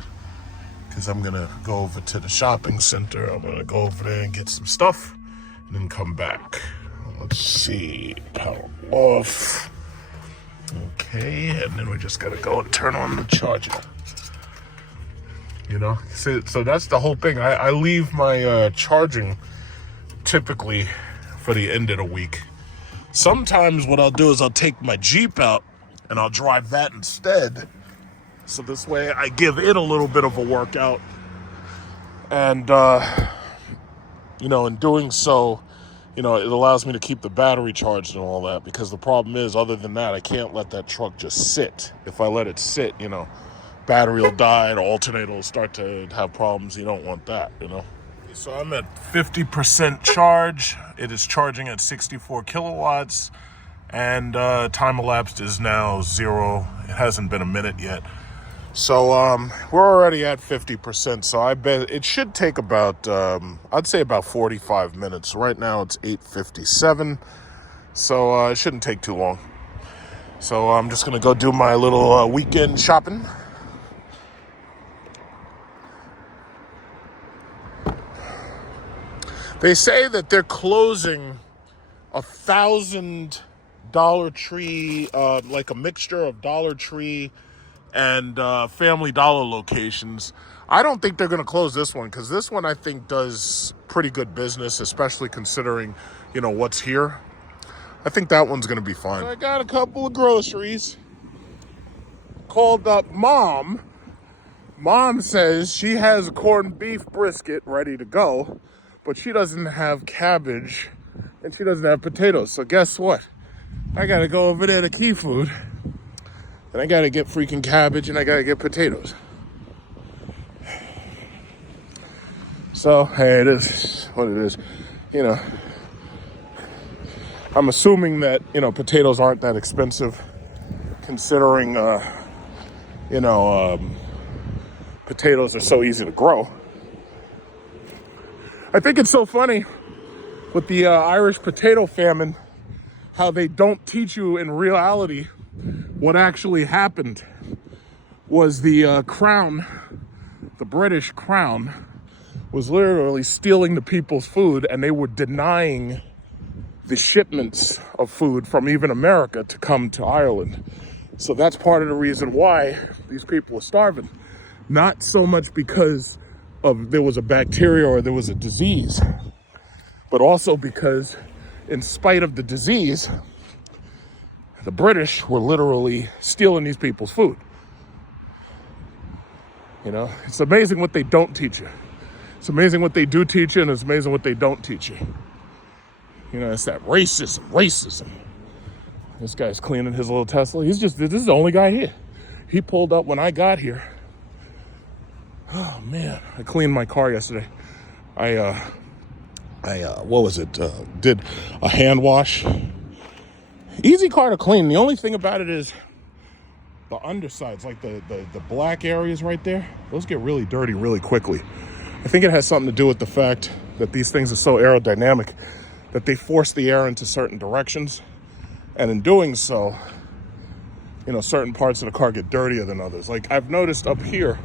because I'm gonna go over to the shopping center. I'm gonna go over there and get some stuff and then come back. Let's see, power off. Okay, and then we just gotta go and turn on the charger. You know, so that's the whole thing. I leave my charging typically for the end of the week. Sometimes what I'll do is I'll take my Jeep out and I'll drive that instead. So this way I give it a little bit of a workout. And, you know, in doing so, you know, it allows me to keep the battery charged and all that. Because the problem is, other than that, I can't let that truck just sit. If I let it sit, you know, battery will die, the alternator will start to have problems. You don't want that, you know. So I'm at 50% charge. It is charging at 64 kilowatts. And time elapsed is now 0. It hasn't been a minute yet. So we're already at 50%, so I bet it should take about, I'd say about 45 minutes. Right now it's 8:57, so it shouldn't take too long. So I'm just going to go do my little weekend shopping. They say that they're closing 1,000 Dollar Tree, like a mixture of Dollar Tree and Family Dollar locations. I don't think they're going to close this one, because this one I think does pretty good business, especially considering, you know, what's here. I think that one's going to be fine. I got a couple of groceries. Called up Mom. Mom says she has a corned beef brisket ready to go, but she doesn't have cabbage and she doesn't have potatoes. So guess what? I got to go over there to Key Food. And I gotta get freaking cabbage and I gotta get potatoes. So, hey, it is what it is. You know, I'm assuming that, you know, potatoes aren't that expensive, considering, potatoes are so easy to grow. I think it's so funny with the Irish potato famine, how they don't teach you in reality what actually happened. Was the crown, the British crown, was literally stealing the people's food, and they were denying the shipments of food from even America to come to Ireland. So that's part of the reason why these people are starving. Not so much because of there was a bacteria or there was a disease, but also because in spite of the disease, the British were literally stealing these people's food. You know, it's amazing what they don't teach you. It's amazing what they do teach you, and it's amazing what they don't teach you. You know, it's that racism. This guy's cleaning his little Tesla. This is the only guy here. He pulled up when I got here. Oh man, I cleaned my car yesterday. I did a hand wash. Easy car to clean. The only thing about it is the undersides, like the black areas right there, those get really dirty really quickly. I think it has something to do with the fact that these things are so aerodynamic that they force the air into certain directions. And in doing so, you know, certain parts of the car get dirtier than others. Like I've noticed up here,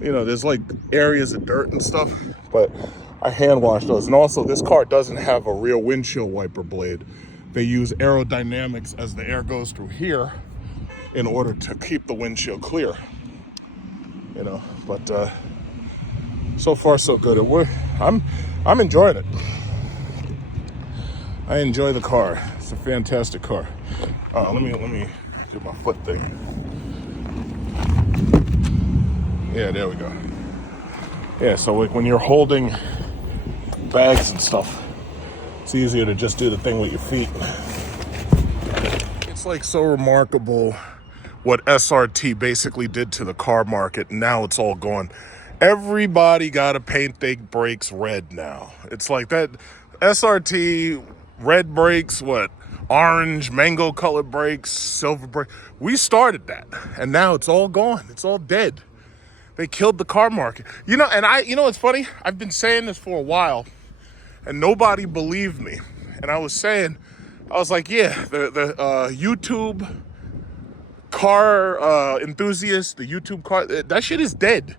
you know, there's like areas of dirt and stuff, but I hand wash those. And also this car doesn't have a real windshield wiper blade. They use aerodynamics as the air goes through here in order to keep the windshield clear, you know, but so far so good. I'm enjoying it. I enjoy the car. It's a fantastic car. Let me do my foot thing. Yeah, there we go. Yeah, so like when you're holding bags and stuff, it's easier to just do the thing with your feet. It's like so remarkable what SRT basically did to the car market. Now it's all gone. Everybody got to paint their brakes red now. It's like that SRT red brakes, what? Orange, mango colored brakes, silver brakes. We started that, and now it's all gone. It's all dead. They killed the car market. You know, and it's funny? I've been saying this for a while, and nobody believed me. And I was like, yeah, the YouTube car enthusiasts, the YouTube car, that shit is dead.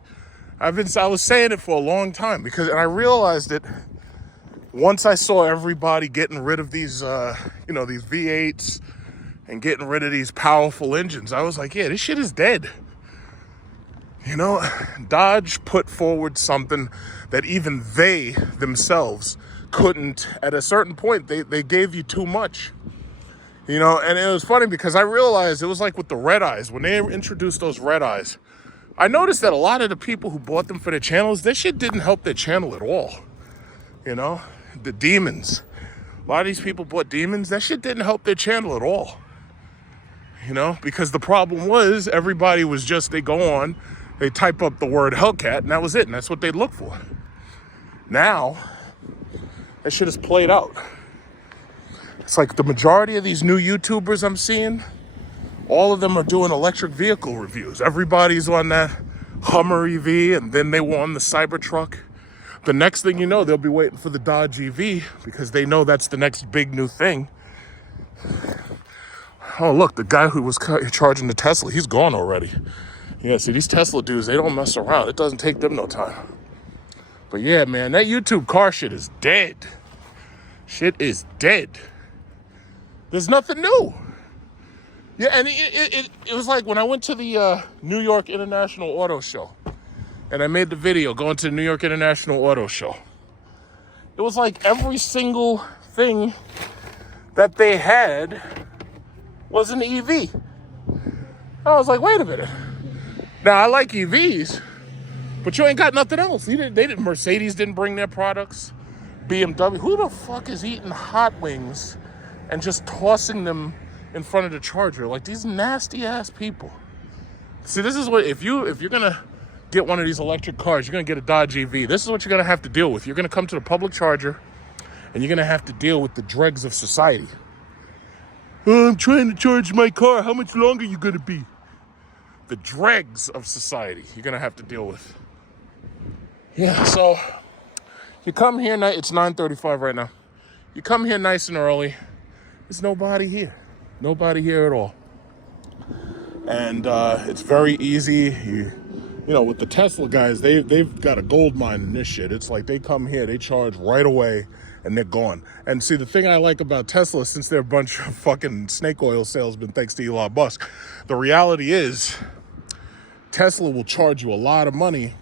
I was saying it for a long time and I realized it once I saw everybody getting rid of these, these V8s and getting rid of these powerful engines. I was like, yeah, this shit is dead. You know, Dodge put forward something that even they themselves couldn't. At a certain point, they gave you too much. You know, and it was funny because I realized it was like with the red eyes. When they introduced those red eyes, I noticed that a lot of the people who bought them for their channels, this shit didn't help their channel at all. You know, the demons. A lot of these people bought demons. That shit didn't help their channel at all. You know, because the problem was everybody was just, they go on, they type up the word Hellcat, and that was it. And that's what they'd look for. Now, that shit is played out. It's like the majority of these new YouTubers I'm seeing, all of them are doing electric vehicle reviews. Everybody's on that Hummer EV, and then they were on the Cybertruck. The next thing you know, they'll be waiting for the Dodge EV because they know that's the next big new thing. Oh, look, the guy who was charging the Tesla, he's gone already. Yeah, see, these Tesla dudes, they don't mess around. It doesn't take them no time. But yeah, man, that YouTube car shit is dead. Shit is dead. There's nothing new. Yeah, and it was like when I went to the New York International Auto Show, and I made the video going to the New York International Auto Show. It was like every single thing that they had was an EV. I was like, wait a minute. Now, I like EVs, but you ain't got nothing else. Mercedes didn't bring their products. BMW. Who the fuck is eating hot wings and just tossing them in front of the charger? Like these nasty ass people. See, this is what, if you're gonna get one of these electric cars, you're gonna get a Dodge EV. This is what you're gonna have to deal with. You're gonna come to the public charger and you're gonna have to deal with the dregs of society. Oh, I'm trying to charge my car. How much longer are you gonna be? The dregs of society you're gonna have to deal with. Yeah, so you come here, it's 9:35 right now. You come here nice and early. There's nobody here. Nobody here at all. And it's very easy. You know, with the Tesla guys, they've got a gold mine in this shit. It's like they come here, they charge right away, and they're gone. And see, the thing I like about Tesla, since they're a bunch of fucking snake oil salesmen, thanks to Elon Musk, the reality is Tesla will charge you a lot of money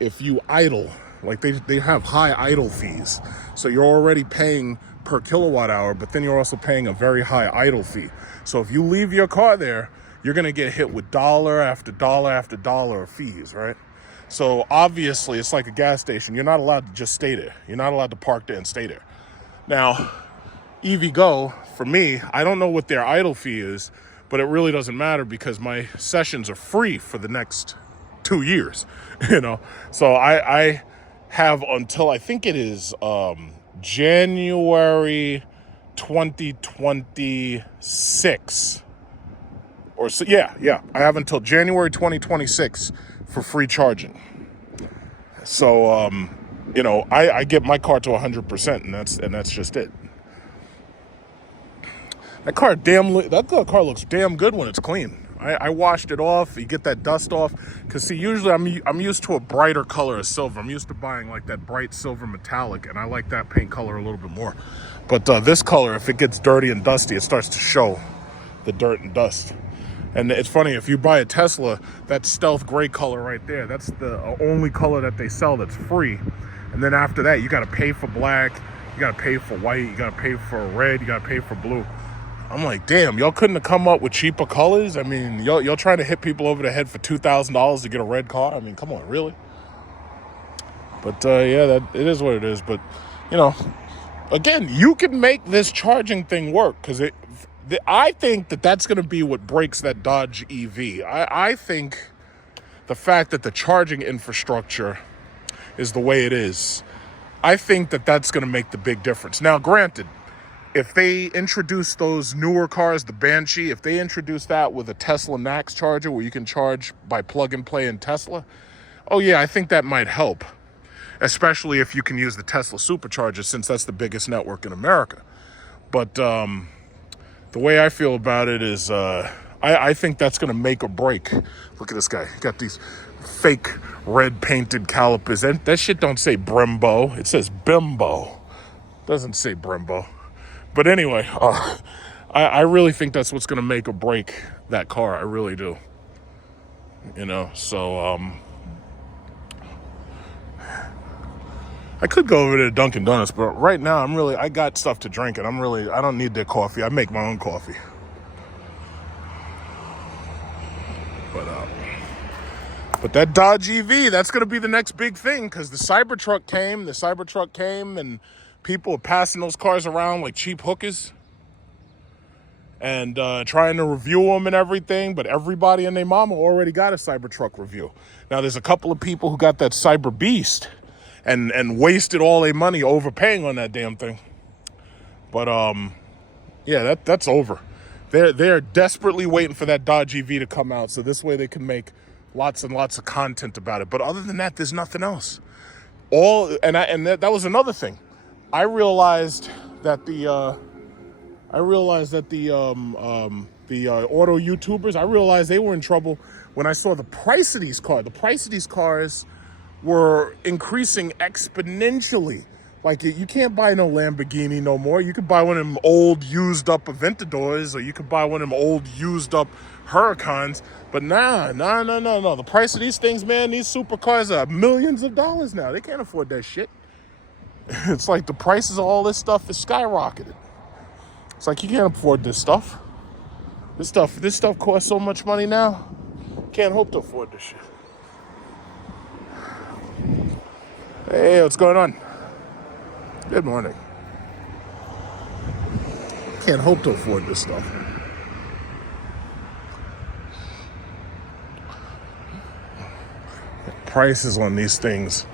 if you idle. Like they have high idle fees. So you're already paying per kilowatt hour, but then you're also paying a very high idle fee. So if you leave your car there, you're gonna get hit with dollar after dollar after dollar of fees, right? So obviously it's like a gas station. You're not allowed to just stay there. You're not allowed to park there and stay there. Now, EVgo, for me, I don't know what their idle fee is, but it really doesn't matter because my sessions are free for the next 2 years, you know? So I have until, I think it is January 2026. Or so, yeah, I have until January 2026 for free charging. So, you know, I get my car to 100%, and that's just it. That car looks damn good when it's clean. I washed it off. You get that dust off. Because, see, usually I'm used to a brighter color of silver. I'm used to buying, like, that bright silver metallic, and I like that paint color a little bit more. But this color, if it gets dirty and dusty, it starts to show the dirt and dust. And it's funny, if you buy a Tesla, that stealth gray color right there, that's the only color that they sell that's free. And then after that, you got to pay for black, you got to pay for white, you got to pay for red, you got to pay for blue. I'm like, damn, y'all couldn't have come up with cheaper colors? I mean, y'all trying to hit people over the head for $2,000 to get a red car? I mean, come on, really? But yeah, it is what it is. But, you know, again, you can make this charging thing work, because I think that's going to be what breaks that Dodge EV. I think the fact that the charging infrastructure is the way it is, I think that's going to make the big difference. Now, granted, if they introduce those newer cars, the Banshee, if they introduce that with a Tesla Max charger where you can charge by plug and play in Tesla, oh yeah, I think that might help. Especially if you can use the Tesla supercharger, since that's the biggest network in America. But the way I feel about it is I think that's going to make or break. Look at this guy. He got these fake red painted calipers. And that shit don't say Brembo. It says Bimbo. Doesn't say Brembo. But anyway, I really think that's what's going to make or break that car. I really do. You know, so I could go over to Dunkin' Donuts, but right now I got stuff to drink, and I don't need their coffee. I make my own coffee. But that Dodge EV, that's going to be the next big thing, because the Cybertruck came, and people are passing those cars around like cheap hookers and trying to review them and everything. But everybody and their mama already got a Cybertruck review. Now, there's a couple of people who got that Cyber Beast and wasted all their money overpaying on that damn thing. But yeah, that's over. They're desperately waiting for that Dodge EV to come out, so this way they can make lots and lots of content about it. But other than that, there's nothing else. That was another thing. I realized that the auto YouTubers, I realized they were in trouble when I saw the price of these cars. The price of these cars were increasing exponentially. Like, you can't buy no Lamborghini no more. You could buy one of them old used up Aventadors, or you could buy one of them old used up Huracans. But no. The price of these things, man, these supercars are millions of dollars now. They can't afford that shit. It's like the prices of all this stuff is skyrocketed. It's like, you can't afford this stuff. This stuff costs so much money now. Can't hope to afford this shit. Hey, what's going on? Good morning. Can't hope to afford this stuff. Prices on these things.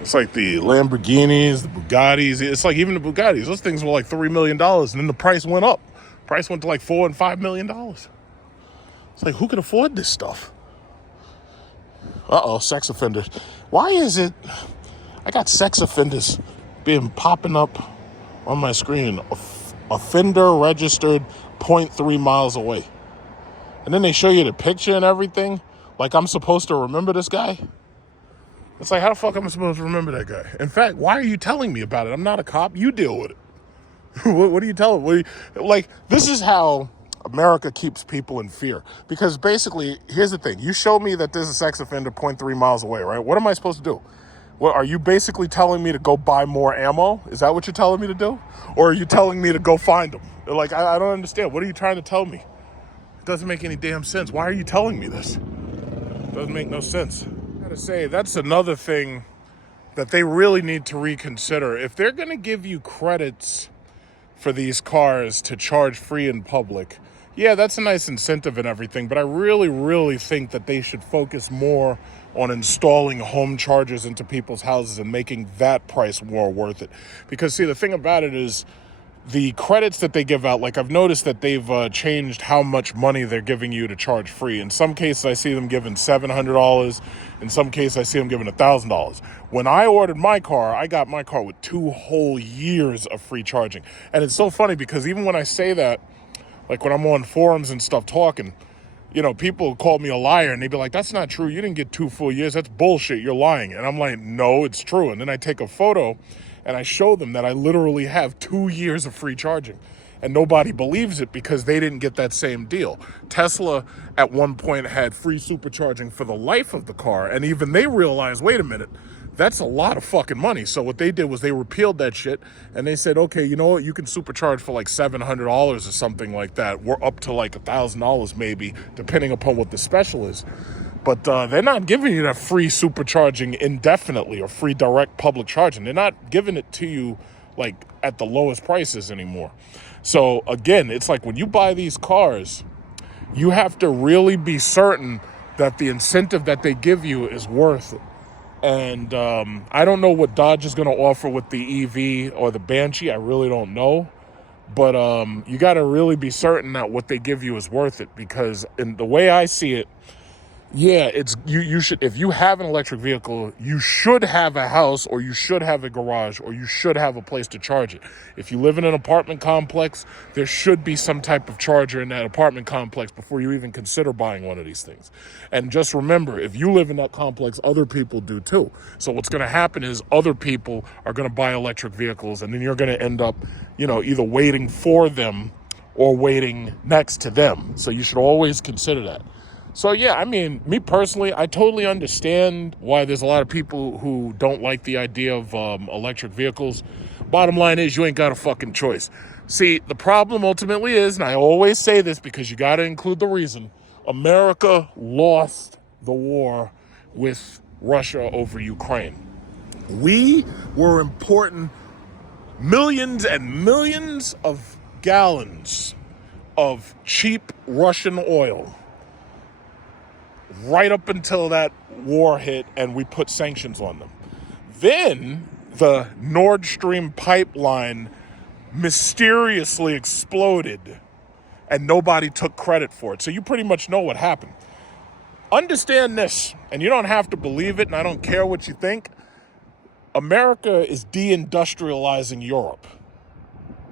It's like the Lamborghinis, the Bugattis. It's like even the Bugattis. Those things were like $3 million, and then the price went up. Price went to like $4 and $5 million. It's like, who can afford this stuff? Sex offenders. Why is it I got sex offenders being popping up on my screen? Offender registered 0.3 miles away. And then they show you the picture and everything. Like I'm supposed to remember this guy? It's like, how the fuck am I supposed to remember that guy? In fact, why are you telling me about it? I'm not a cop. You deal with it. What are you telling? Like, this is how America keeps people in fear. Because basically, here's the thing. You show me that there's a sex offender 0.3 miles away, right? What am I supposed to do? What, are you basically telling me to go buy more ammo? Is that what you're telling me to do? Or are you telling me to go find them? Like, I don't understand. What are you trying to tell me? It doesn't make any damn sense. Why are you telling me this? It doesn't make no sense. I gotta say, that's another thing that they really need to reconsider. If they're gonna give you credits for these cars to charge free in public, yeah, that's a nice incentive and everything, but I really, really think that they should focus more on installing home chargers into people's houses and making that price more worth it. Because, see, the thing about it is, the credits that they give out, like I've noticed that they've changed how much money they're giving you to charge free. In some cases, I see them giving $700. In some cases, I see them giving $1,000. When I ordered my car, I got my car with 2 whole years of free charging. And it's so funny because even when I say that, like when I'm on forums and stuff talking, you know, people call me a liar and they'd be like, that's not true. You didn't get 2 full years. That's bullshit. You're lying. And I'm like, no, it's true. And then I take a photo and I show them that I literally have 2 years of free charging. And nobody believes it because they didn't get that same deal. Tesla at one point had free supercharging for the life of the car. And even they realized, wait a minute, that's a lot of fucking money. So what they did was they repealed that shit and they said, okay, you know what? You can supercharge for like $700 or something like that. We're up to like $1,000 maybe, depending upon what the special is. But they're not giving you that free supercharging indefinitely or free direct public charging. They're not giving it to you like at the lowest prices anymore. So again, it's like when you buy these cars, you have to really be certain that the incentive that they give you is worth it. And I don't know what Dodge is going to offer with the EV or the Banshee. I really don't know. But you got to really be certain that what they give you is worth it, because in the way I see it, yeah, it's you should, if you have an electric vehicle, you should have a house or you should have a garage or you should have a place to charge it. If you live in an apartment complex, there should be some type of charger in that apartment complex before you even consider buying one of these things. And just remember, if you live in that complex, other people do too. So what's going to happen is other people are going to buy electric vehicles, and then you're going to end up, you know, either waiting for them or waiting next to them. So you should always consider that. So yeah, I mean, me personally, I totally understand why there's a lot of people who don't like the idea of electric vehicles. Bottom line is, you ain't got a fucking choice. See, the problem ultimately is, and I always say this because you got to include the reason, America lost the war with Russia over Ukraine. We were importing millions and millions of gallons of cheap Russian oil right up until that war hit and we put sanctions on them. Then the Nord Stream pipeline mysteriously exploded and nobody took credit for it. So you pretty much know what happened. Understand this, and you don't have to believe it, and I don't care what you think. America is deindustrializing Europe.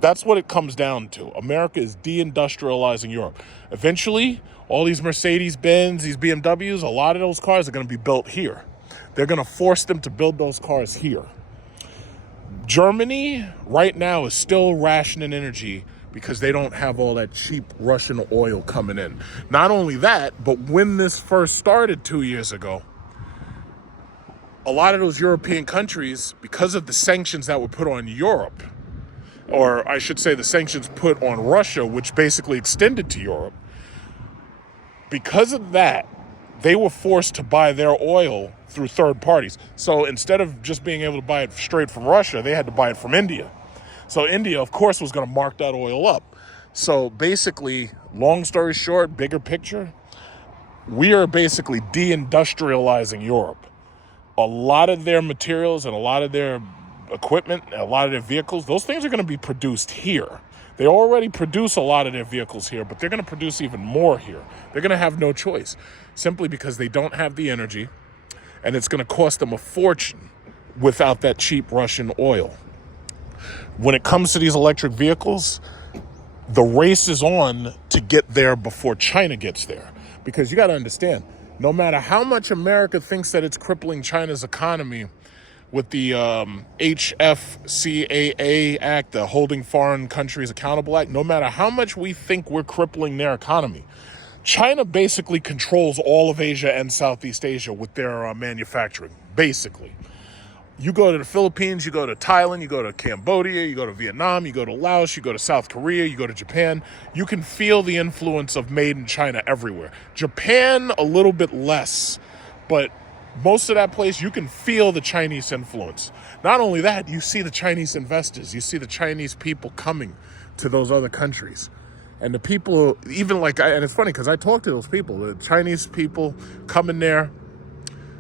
That's what it comes down to. America is deindustrializing Europe. Eventually, all these Mercedes-Benz, these BMWs, a lot of those cars are going to be built here. They're going to force them to build those cars here. Germany right now is still rationing energy because they don't have all that cheap Russian oil coming in. Not only that, but when this first started 2 years ago, a lot of those European countries, because of the sanctions that were put on Europe, or I should say the sanctions put on Russia, which basically extended to Europe, because of that, they were forced to buy their oil through third parties. So instead of just being able to buy it straight from Russia, they had to buy it from India. So India, of course, was going to mark that oil up. So basically, long story short, bigger picture, we are basically deindustrializing Europe. A lot of their materials and a lot of their equipment, a lot of their vehicles, those things are going to be produced here. They already produce a lot of their vehicles here, but they're going to produce even more here. They're going to have no choice, simply because they don't have the energy, and it's going to cost them a fortune without that cheap Russian oil. When it comes to these electric vehicles, the race is on to get there before China gets there. Because you got to understand, no matter how much America thinks that it's crippling China's economy with the HFCAA Act, the Holding Foreign Countries Accountable Act, no matter how much we think we're crippling their economy, China basically controls all of Asia and Southeast Asia with their manufacturing, basically. You go to the Philippines, you go to Thailand, you go to Cambodia, you go to Vietnam, you go to Laos, you go to South Korea, you go to Japan. You can feel the influence of made in China everywhere. Japan, a little bit less, but most of that place, you can feel the Chinese influence. Not only that, you see the Chinese investors. You see the Chinese people coming to those other countries. And the people, even like, and it's funny because I talk to those people, the Chinese people coming there,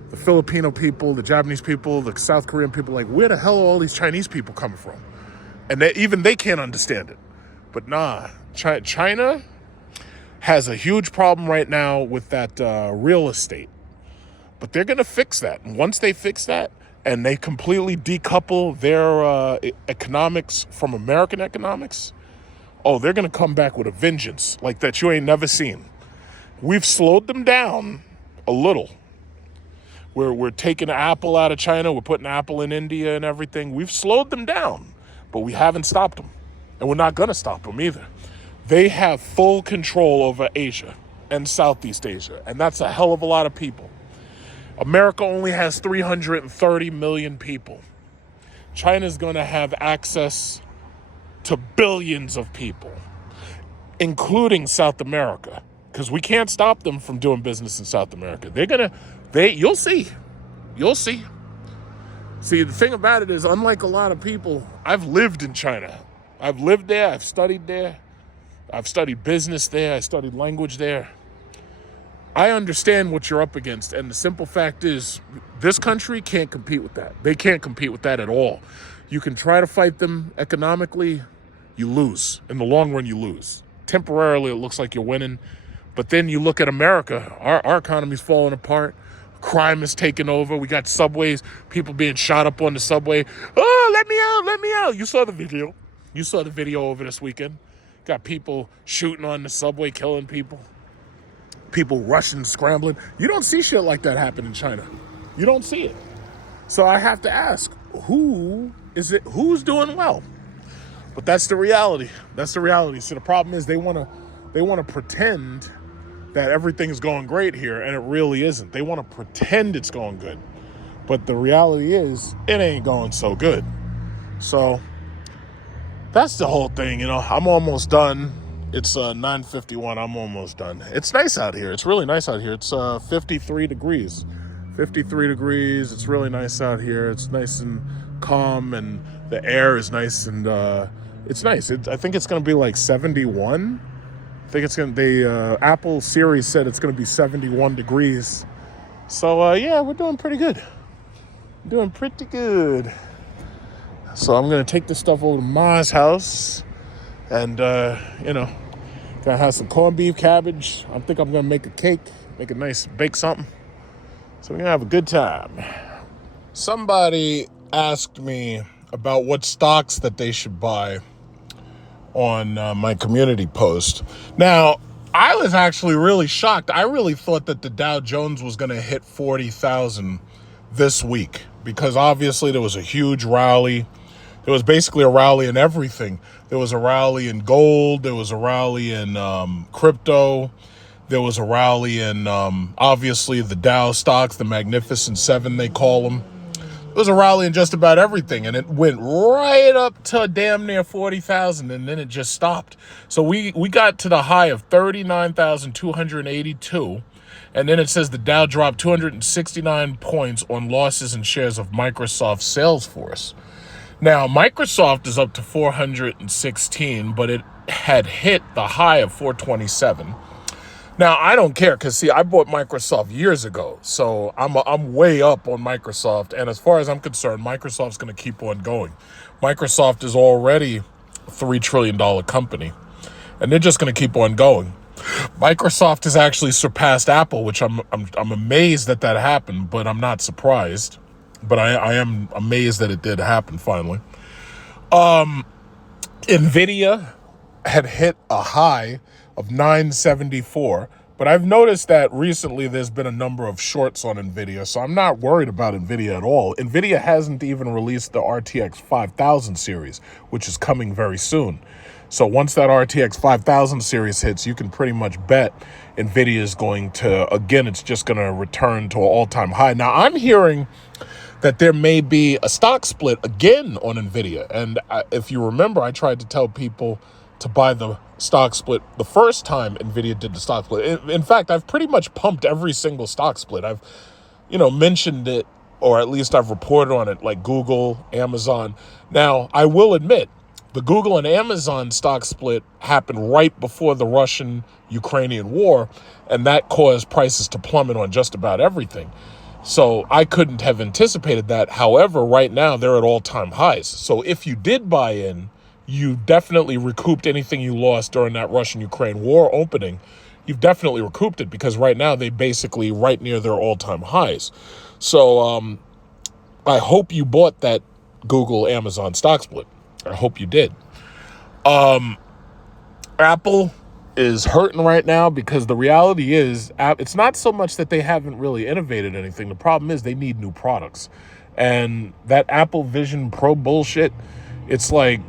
the Filipino people, the Japanese people, the South Korean people, like, where the hell are all these Chinese people coming from? And even they can't understand it. But nah, China has a huge problem right now with that real estate. But they're going to fix that. And once they fix that and they completely decouple their economics from American economics, oh, they're going to come back with a vengeance like that you ain't never seen. We've slowed them down a little. We're taking Apple out of China. We're putting Apple in India and everything. We've slowed them down, but we haven't stopped them. And we're not going to stop them either. They have full control over Asia and Southeast Asia. And that's a hell of a lot of people. America only has 330 million people. China's going to have access to billions of people, including South America, because we can't stop them from doing business in South America. You'll see. See, the thing about it is, unlike a lot of people, I've lived in China. I've lived there. I've studied there. I've studied business there. I studied language there. I understand what you're up against. And the simple fact is, this country can't compete with that. They can't compete with that at all. You can try to fight them economically, you lose. In the long run, you lose. Temporarily, it looks like you're winning. But then you look at America, our economy's falling apart. Crime is taking over. We got subways, people being shot up on the subway. Oh, let me out. You saw the video. You saw the video over this weekend. Got people shooting on the subway, killing people. People rushing, scrambling. You don't see shit like that happen in China. You don't see it. So I have to ask, who's doing well? But that's the reality. That's the reality. So the problem is they want to pretend that everything is going great here, and it really isn't. They want to pretend it's going good. But the reality is, it ain't going so good. So that's the whole thing, I'm almost done. It's 9:51. I'm almost done. It's nice out here. It's really nice out here. It's 53 degrees. 53 degrees. It's really nice out here. It's nice and calm, and the air is nice, and it's nice. I think it's going to be like 71. I think it's going to be, Apple Series said it's going to be 71 degrees. So, yeah, we're doing pretty good. Doing pretty good. So I'm going to take this stuff over to Ma's house and, gonna have some corned beef, cabbage. I think I'm going to make a cake, make a nice, bake something. So we're going to have a good time. Somebody asked me about what stocks that they should buy on my community post. Now, I was actually really shocked. I really thought that the Dow Jones was going to hit 40,000 this week because obviously there was a huge rally. There was basically a rally in everything. There was a rally in gold. There was a rally in crypto. There was a rally in, obviously, the Dow stocks, the Magnificent Seven, they call them. It was a rally in just about everything, and it went right up to damn near 40,000, and then it just stopped. So we got to the high of 39,282, and then it says the Dow dropped 269 points on losses in shares of Microsoft Salesforce. Now, Microsoft is up to 416, but it had hit the high of 427. Now, I don't care because, see, I bought Microsoft years ago, so I'm way up on Microsoft. And as far as I'm concerned, Microsoft's going to keep on going. Microsoft is already a $3 trillion company, and they're just going to keep on going. Microsoft has actually surpassed Apple, which I'm amazed that happened, but I'm not surprised. But I am amazed that it did happen finally. NVIDIA had hit a high of 974, but I've noticed that recently there's been a number of shorts on NVIDIA, so I'm not worried about NVIDIA at all. NVIDIA hasn't even released the RTX 5000 series, which is coming very soon. So once that RTX 5000 series hits, you can pretty much bet NVIDIA is going to, again, it's just going to return to an all-time high. Now, I'm hearing that there may be a stock split again on NVIDIA, and if you remember, I tried to tell people to buy the stock split the first time NVIDIA did the stock split. In fact, I've pretty much pumped every single stock split. I've, mentioned it, or at least I've reported on it, like Google, Amazon. Now, I will admit, the Google and Amazon stock split happened right before the Russian-Ukrainian war, and that caused prices to plummet on just about everything. So I couldn't have anticipated that. However, right now, they're at all-time highs. So if you did buy in, you definitely recouped anything you lost during that Russian-Ukraine war opening. You've definitely recouped it, because right now they basically right near their all-time highs. So I hope you bought that Google Amazon stock split. I hope you did. Apple is hurting right now, because the reality is it's not so much that they haven't really innovated anything. The problem is they need new products. And that Apple Vision Pro bullshit, it's like,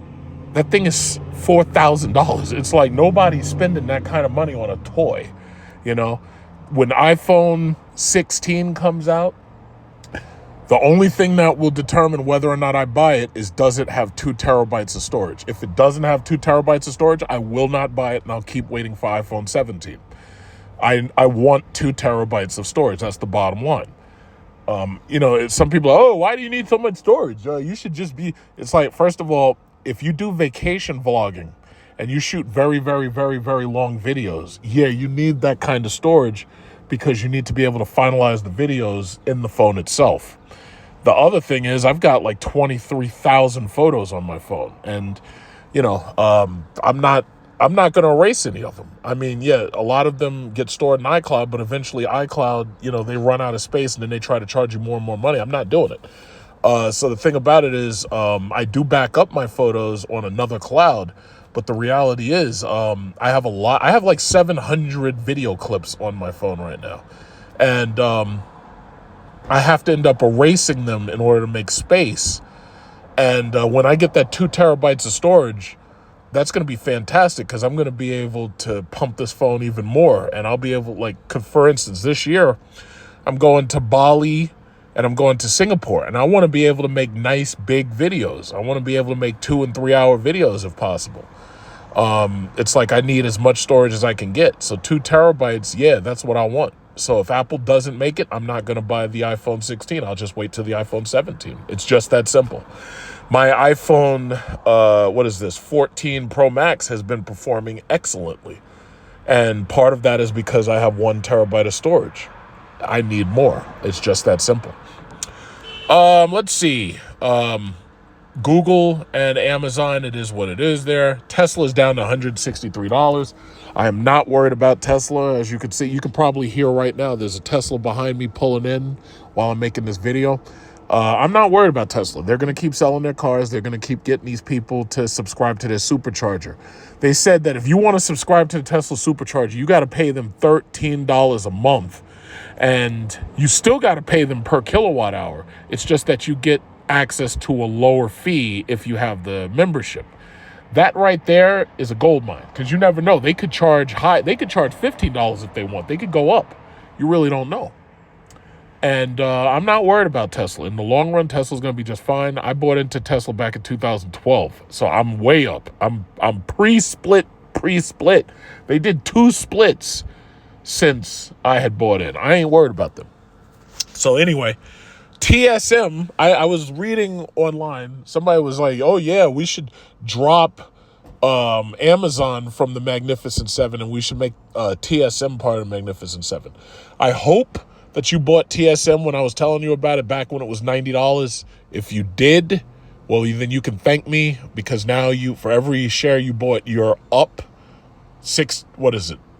that thing is $4,000. It's like nobody's spending that kind of money on a toy, you know? When iPhone 16 comes out, the only thing that will determine whether or not I buy it is, does it have 2 terabytes of storage? If it doesn't have 2 terabytes of storage, I will not buy it, and I'll keep waiting for iPhone 17. I want 2 terabytes of storage. That's the bottom line. You know, some people are, oh, why do you need so much storage? You should just be... It's like, first of all, if you do vacation vlogging and you shoot very, very, very, very long videos, yeah, you need that kind of storage, because you need to be able to finalize the videos in the phone itself. The other thing is, I've got like 23,000 photos on my phone, and you know, I'm not going to erase any of them. I mean, yeah, a lot of them get stored in iCloud, but eventually iCloud, you know, they run out of space, and then they try to charge you more and more money. I'm not doing it. So the thing about it is, I do back up my photos on another cloud, but the reality is, I have like 700 video clips on my phone right now, and I have to end up erasing them in order to make space. And when I get that 2 terabytes of storage, that's going to be fantastic, because I'm going to be able to pump this phone even more. And I'll be able, like, for instance, this year, I'm going to Bali and I'm going to Singapore. And I want to be able to make nice, big videos. I want to be able to make 2 and 3 hour videos if possible. It's like I need as much storage as I can get. So 2 terabytes, yeah, that's what I want. So if Apple doesn't make it, I'm not going to buy the iPhone 16. I'll just wait till the iPhone 17. It's just that simple. My iPhone, 14 Pro Max has been performing excellently. And part of that is because I have 1 terabyte of storage. I need more. It's just that simple. Let's see. Google and Amazon, it is what it is there. Tesla's down to $163. I am not worried about Tesla. As you can see, you can probably hear right now, there's a Tesla behind me pulling in while I'm making this video. I'm not worried about Tesla. They're going to keep selling their cars. They're going to keep getting these people to subscribe to their supercharger. They said that if you want to subscribe to the Tesla supercharger, you got to pay them $13 a month. And you still got to pay them per kilowatt hour. It's just that you get access to a lower fee if you have the membership. That right there is a gold mine, because you never know. They could charge high. They could charge $15 if they want. They could go up. You really don't know. And I'm not worried about Tesla. In the long run, Tesla's going to be just fine. I bought into Tesla back in 2012, so I'm way up. I'm pre-split. They did 2 splits since I had bought in. I ain't worried about them. So anyway, TSM, I was reading online. Somebody was like, oh yeah, we should drop Amazon from the Magnificent Seven, and we should make TSM part of the Magnificent Seven. I hope that you bought TSM when I was telling you about it back when it was $90. If you did, well, then you can thank me, because now for every share you bought, you're up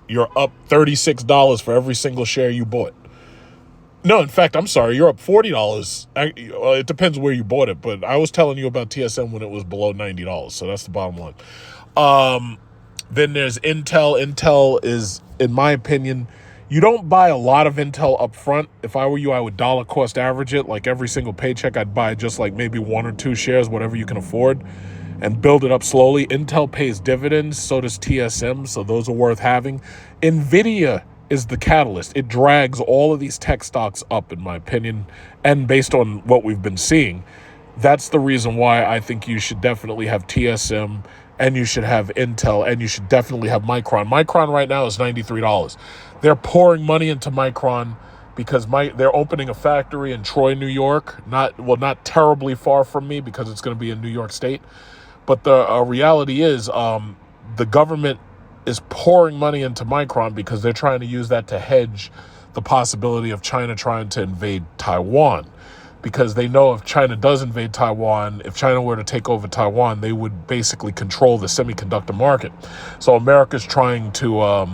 You're up $36 for every single share you bought. No, in fact, I'm sorry, you're up $40. It depends where you bought it, but I was telling you about TSM when it was below $90, so that's the bottom line. Then there's Intel. Intel is, in my opinion, you don't buy a lot of Intel up front. If I were you, I would dollar cost average it. Like every single paycheck, I'd buy just like maybe 1 or 2 shares, whatever you can afford, and build it up slowly. Intel pays dividends, so does TSM, so those are worth having. NVIDIA is the catalyst. It drags all of these tech stocks up, in my opinion, and based on what we've been seeing, that's the reason why I think you should definitely have TSM, and you should have Intel, and you should definitely have Micron. Micron right now is $93. They're pouring money into Micron because they're opening a factory in Troy, New York. Not terribly far from me, because it's going to be in New York State. But the reality is the government is pouring money into Micron because they're trying to use that to hedge the possibility of China trying to invade Taiwan. because they know if China does invade Taiwan, if China were to take over Taiwan, they would basically control the semiconductor market. So America's trying to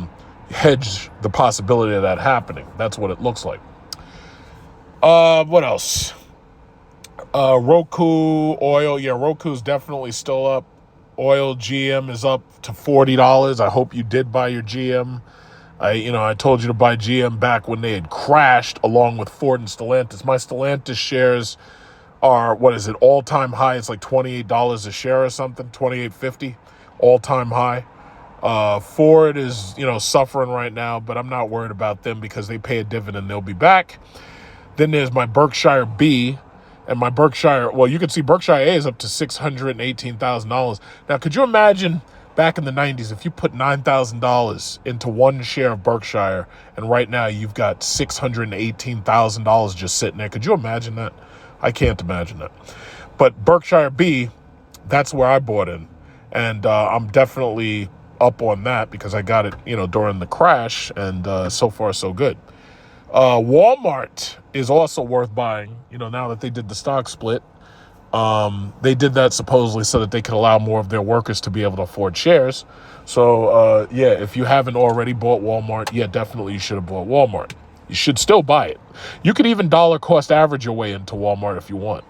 hedge the possibility of that happening. That's what it looks like. What else? Roku, oil. Yeah, Roku's definitely still up. Oil, GM is up to $40. I hope you did buy your GM. I told you to buy GM back when they had crashed along with Ford and Stellantis. My Stellantis shares are, all-time high. It's like $28 a share or something, $28.50, all-time high. Ford is, suffering right now, but I'm not worried about them because they pay a dividend. They'll be back. Then there's my Berkshire B, and my Berkshire, well, you can see Berkshire A is up to $618,000. Now, could you imagine back in the 90s if you put $9,000 into one share of Berkshire, and right now you've got $618,000 just sitting there? Could you imagine that? I can't imagine that. But Berkshire B, that's where I bought in, and I'm definitely up on that because I got it, during the crash, and so far so good. Walmart is also worth buying, now that they did the stock split. They did that supposedly so that they could allow more of their workers to be able to afford shares. So, if you haven't already bought Walmart, definitely you should have bought Walmart. You should still buy it. You could even dollar cost average your way into Walmart if you want.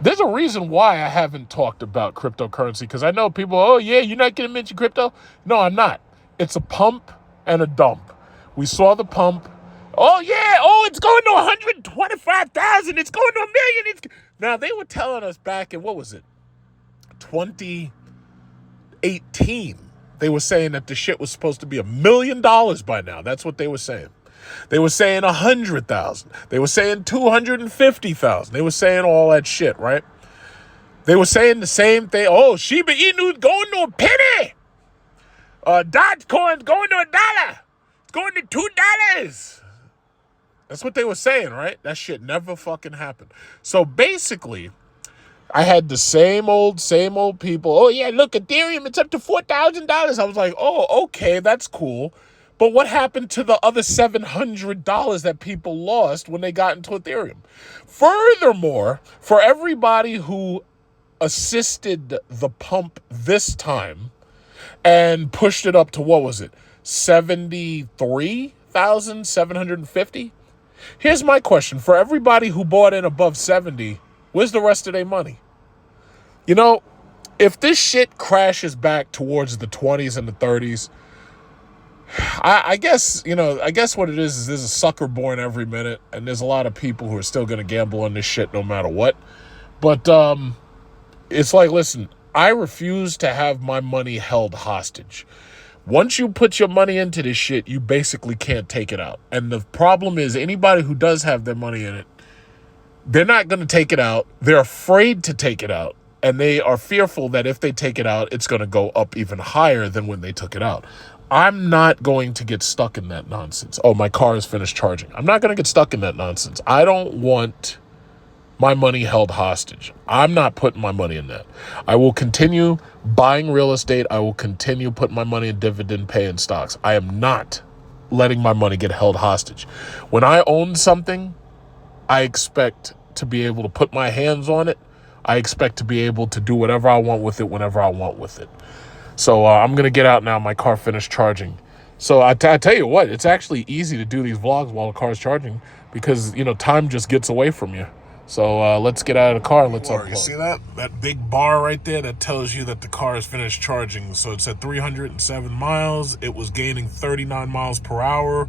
There's a reason why I haven't talked about cryptocurrency, because I know people, you're not going to mention crypto? No, I'm not. It's a pump and a dump. We saw the pump. It's going to 125,000. It's going to $1 million. Now, they were telling us back in, 2018. They were saying that the shit was supposed to be $1 million by now. That's what they were saying. They were saying 100,000. They were saying 250,000. They were saying all that shit, right? They were saying the same thing. Oh, Shiba Inu's going to a penny. Dogecoin's going to $1. It's going to $2. That's what they were saying, right? That shit never fucking happened. So basically, I had the same old people. Oh, yeah, look, Ethereum, it's up to $4,000. I was like, oh, okay, that's cool. But what happened to the other $700 that people lost when they got into Ethereum? Furthermore, for everybody who assisted the pump this time and pushed it up to, 73,750? Here's my question. For everybody who bought in above 70, where's the rest of their money? If this shit crashes back towards the 20s and the 30s, I guess what it is there's a sucker born every minute, and there's a lot of people who are still going to gamble on this shit no matter what. But it's like, listen, I refuse to have my money held hostage. Once you put your money into this shit, you basically can't take it out. And the problem is anybody who does have their money in it, they're not going to take it out. They're afraid to take it out. And they are fearful that if they take it out, it's going to go up even higher than when they took it out. I'm not going to get stuck in that nonsense. Oh, my car is finished charging. I'm not going to get stuck in that nonsense. I don't want my money held hostage. I'm not putting my money in that. I will continue buying real estate. I will continue putting my money in dividend paying stocks. I am not letting my money get held hostage. When I own something, I expect to be able to put my hands on it. I expect to be able to do whatever I want with it whenever I want with it. So I'm going to get out now. My car finished charging. So I tell you what, it's actually easy to do these vlogs while the car's charging because, time just gets away from you. So let's get out of the car and let's unplug. You see that? That big bar right there that tells you that the car is finished charging. So it's at 307 miles. It was gaining 39 miles per hour.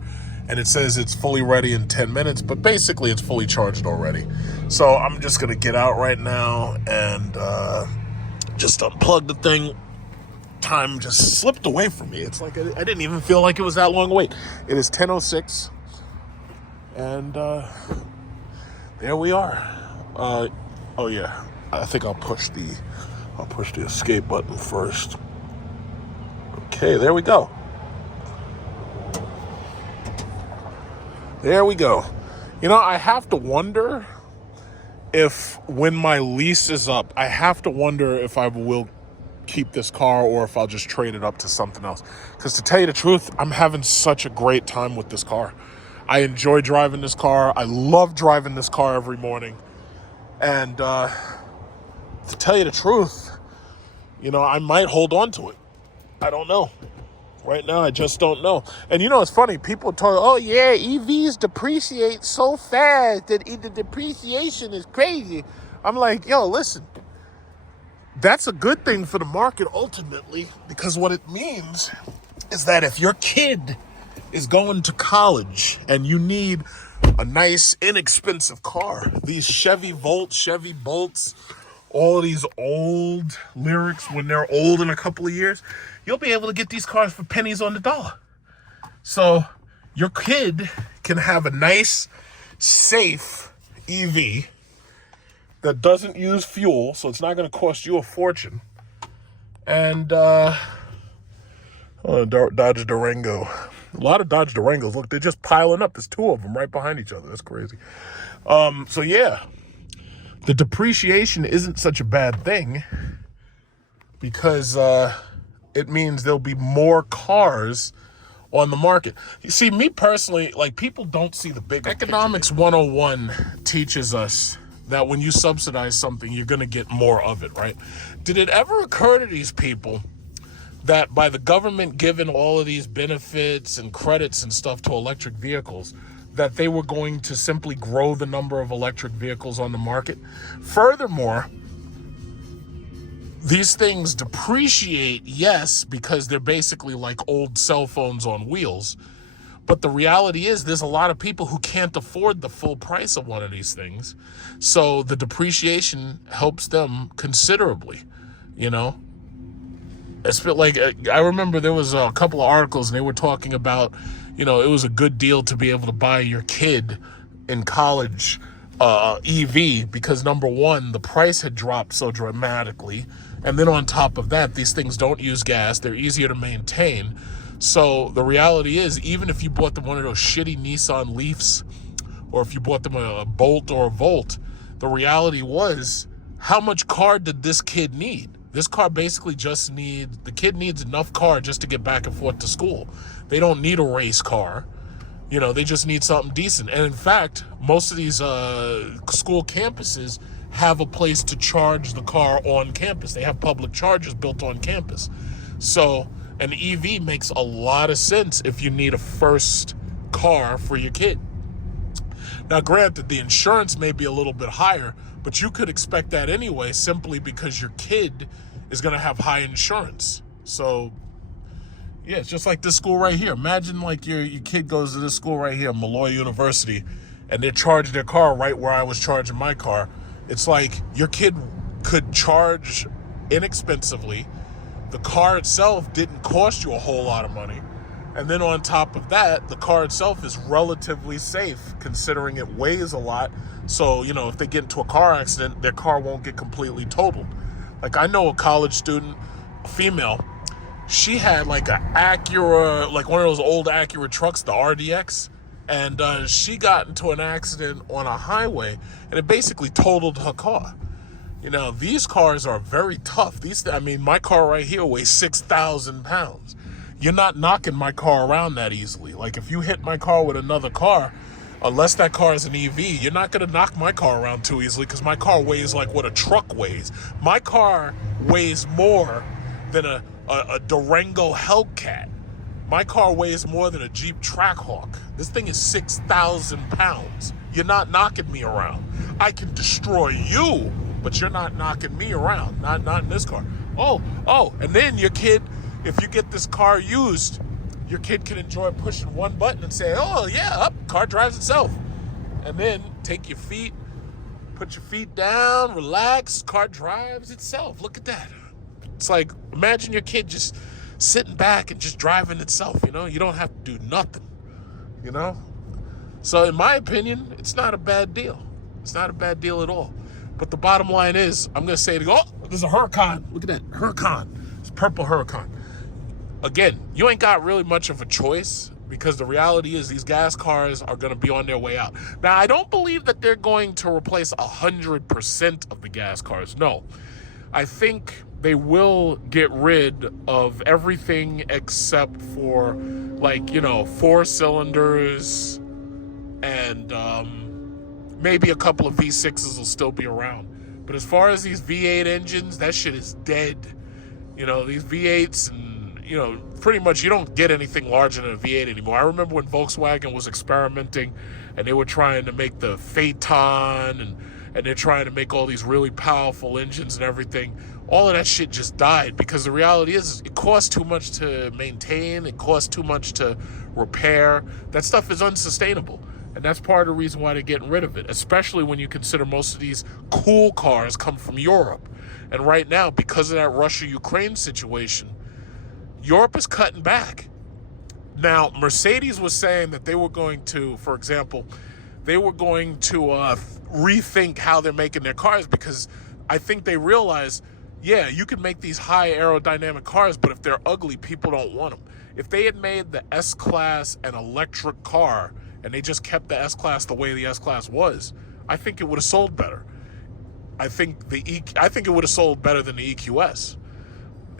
And it says it's fully ready in 10 minutes. But basically, it's fully charged already. So I'm just going to get out right now and just unplug the thing. Time just slipped away from me. It's like I didn't even feel like it was that long a wait. It is 10:06. And there we are. I think I'll push the escape button first. Okay, there we go. There we go. I have to wonder if when my lease is up, I have to wonder if I will keep this car or if I'll just trade it up to something else. Because to tell you the truth, I'm having such a great time with this car. I enjoy driving this car. I love driving this car every morning. And to tell you the truth, you know, I might hold on to it. I don't know. Right now, I just don't know. And you know, it's funny. People talk, oh yeah, EVs depreciate so fast that the depreciation is crazy. I'm like, yo, listen. That's a good thing for the market ultimately, because what it means is that if your kid is going to college and you need a nice, inexpensive car, these Chevy Volts, Chevy Bolts, all these old Lyrics, when they're old in a couple of years, you'll be able to get these cars for pennies on the dollar. So your kid can have a nice, safe EV that doesn't use fuel, so it's not going to cost you a fortune. And Dodge Durango. A lot of Dodge Durangos. Look, they're just piling up. There's two of them right behind each other. That's crazy. So yeah, the depreciation isn't such a bad thing because it means there'll be more cars on the market. You see, me personally, like, people don't see the big Economics 101 teaches us that when you subsidize something, you're going to get more of it, right? Did it ever occur to these people that by the government giving all of these benefits and credits and stuff to electric vehicles, that they were going to simply grow the number of electric vehicles on the market? Furthermore, these things depreciate, yes, because they're basically like old cell phones on wheels. But the reality is there's a lot of people who can't afford the full price of one of these things. So the depreciation helps them considerably, you know? It's like, I remember there was a couple of articles and they were talking about, you know, it was a good deal to be able to buy your kid in college EV because, number one, the price had dropped so dramatically. And then on top of that, these things don't use gas. They're easier to maintain. So the reality is, even if you bought them one of those shitty Nissan Leafs, or if you bought them a Bolt or a Volt, the reality was, how much car did this kid need? This car basically just the kid needs enough car just to get back and forth to school. They don't need a race car. You know, they just need something decent. And in fact, most of these school campuses have a place to charge the car on campus. They have public chargers built on campus. So an EV makes a lot of sense if you need a first car for your kid. Now, granted, the insurance may be a little bit higher, but you could expect that anyway, simply because your kid is going to have high insurance. So, yeah, it's just like this school right here. Imagine like your kid goes to this school right here, Malloy University, and they're charging their car right where I was charging my car. It's like your kid could charge inexpensively. The car itself didn't cost you a whole lot of money. And then on top of that, the car itself is relatively safe, considering it weighs a lot. So, you know, if they get into a car accident, their car won't get completely totaled. Like, I know a college student, a female, she had like an Acura, like one of those old Acura trucks, the RDX. And she got into an accident on a highway, and it basically totaled her car. You know, these cars are very tough. My car right here weighs 6,000 pounds. You're not knocking my car around that easily. Like, if you hit my car with another car, unless that car is an EV, you're not going to knock my car around too easily, because my car weighs like what a truck weighs. My car weighs more than a Durango Hellcat. My car weighs more than a Jeep Trackhawk. This thing is 6,000 pounds. You're not knocking me around. I can destroy you, but you're not knocking me around. Not in this car. Oh, and then your kid, if you get this car used, your kid can enjoy pushing one button and say, oh yeah, car drives itself. And then take your feet, put your feet down, relax, car drives itself. Look at that. It's like, imagine your kid just sitting back and just driving itself, you know? You don't have to do nothing, you know? So in my opinion, it's not a bad deal. It's not a bad deal at all. But the bottom line is, I'm going to say, there's a Huracan. Look at that, Huracan. It's purple Huracan. Again, you ain't got really much of a choice, because the reality is these gas cars are going to be on their way out. Now, I don't believe that they're going to replace 100% of the gas cars. No. I think they will get rid of everything except for, like, you know, 4 cylinders, and maybe a couple of V6s will still be around. But as far as these V8 engines, that shit is dead. You know, these V8s and, you know, pretty much you don't get anything larger than a V8 anymore. I remember when Volkswagen was experimenting and they were trying to make the Phaeton and they're trying to make all these really powerful engines and everything. All of that shit just died because the reality is it costs too much to maintain. It costs too much to repair. That stuff is unsustainable. And that's part of the reason why they're getting rid of it, especially when you consider most of these cool cars come from Europe. And right now, because of that Russia-Ukraine situation, Europe is cutting back. Now, Mercedes was saying that they were going to, for example, they were going to rethink how they're making their cars because I think they realize, yeah, you can make these high aerodynamic cars, but if they're ugly, people don't want them. If they had made the S-Class an electric car and they just kept the S-Class the way the S-Class was, I think it would have sold better. I think it would have sold better than the EQS.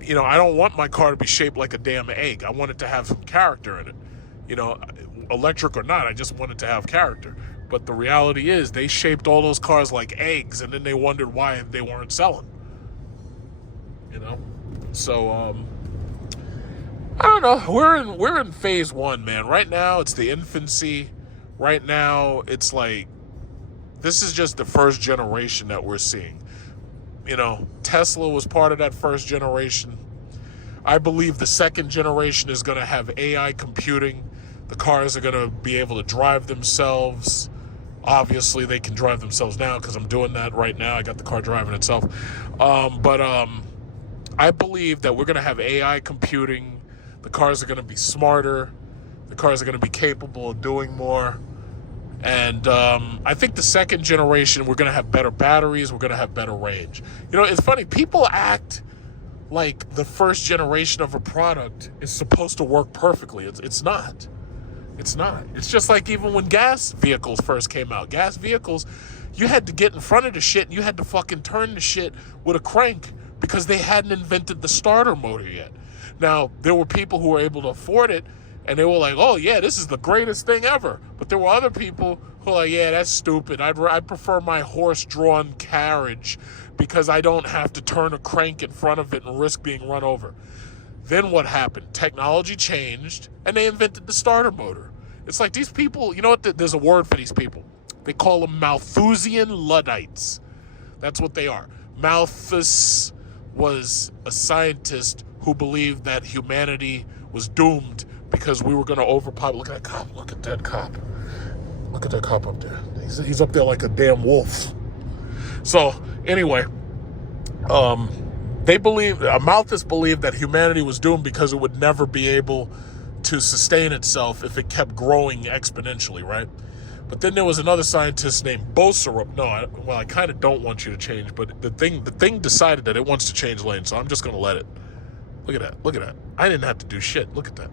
You know, I don't want my car to be shaped like a damn egg. I want it to have some character in it. You know, electric or not, I just want it to have character. But the reality is they shaped all those cars like eggs and then they wondered why they weren't selling. You know? So, I don't know. We're in phase one, man. Right now, it's the infancy. Right now, it's like, this is just the first generation that we're seeing. You know, Tesla was part of that first generation. I believe the second generation is going to have AI computing. The cars are going to be able to drive themselves. Obviously, they can drive themselves now because I'm doing that right now. I got the car driving itself. But I believe that we're going to have AI computing. The cars are going to be smarter. The cars are going to be capable of doing more. And I think the second generation, we're going to have better batteries. We're going to have better range. You know, it's funny. People act like the first generation of a product is supposed to work perfectly. It's not. It's not. It's just like even when gas vehicles first came out. Gas vehicles, you had to get in front of the shit and you had to fucking turn the shit with a crank because they hadn't invented the starter motor yet. Now, there were people who were able to afford it and they were like, oh, yeah, this is the greatest thing ever. But there were other people who were like, yeah, that's stupid. I'd prefer my horse-drawn carriage because I don't have to turn a crank in front of it and risk being run over. Then what happened? Technology changed, and they invented the starter motor. It's like these people, you know what? There's a word for these people. They call them Malthusian Luddites. That's what they are. Malthus was a scientist who believed that humanity was doomed because we were going to overpopulate. Look at that cop. Look at that cop. Look at that cop up there. He's up there like a damn wolf. So, anyway, Malthus believed that humanity was doomed because it would never be able to sustain itself if it kept growing exponentially, right? But then there was another scientist named Boserup. I kind of don't want you to change, but the thing decided that it wants to change lanes, so I'm just going to let it. Look at that. Look at that. I didn't have to do shit. Look at that.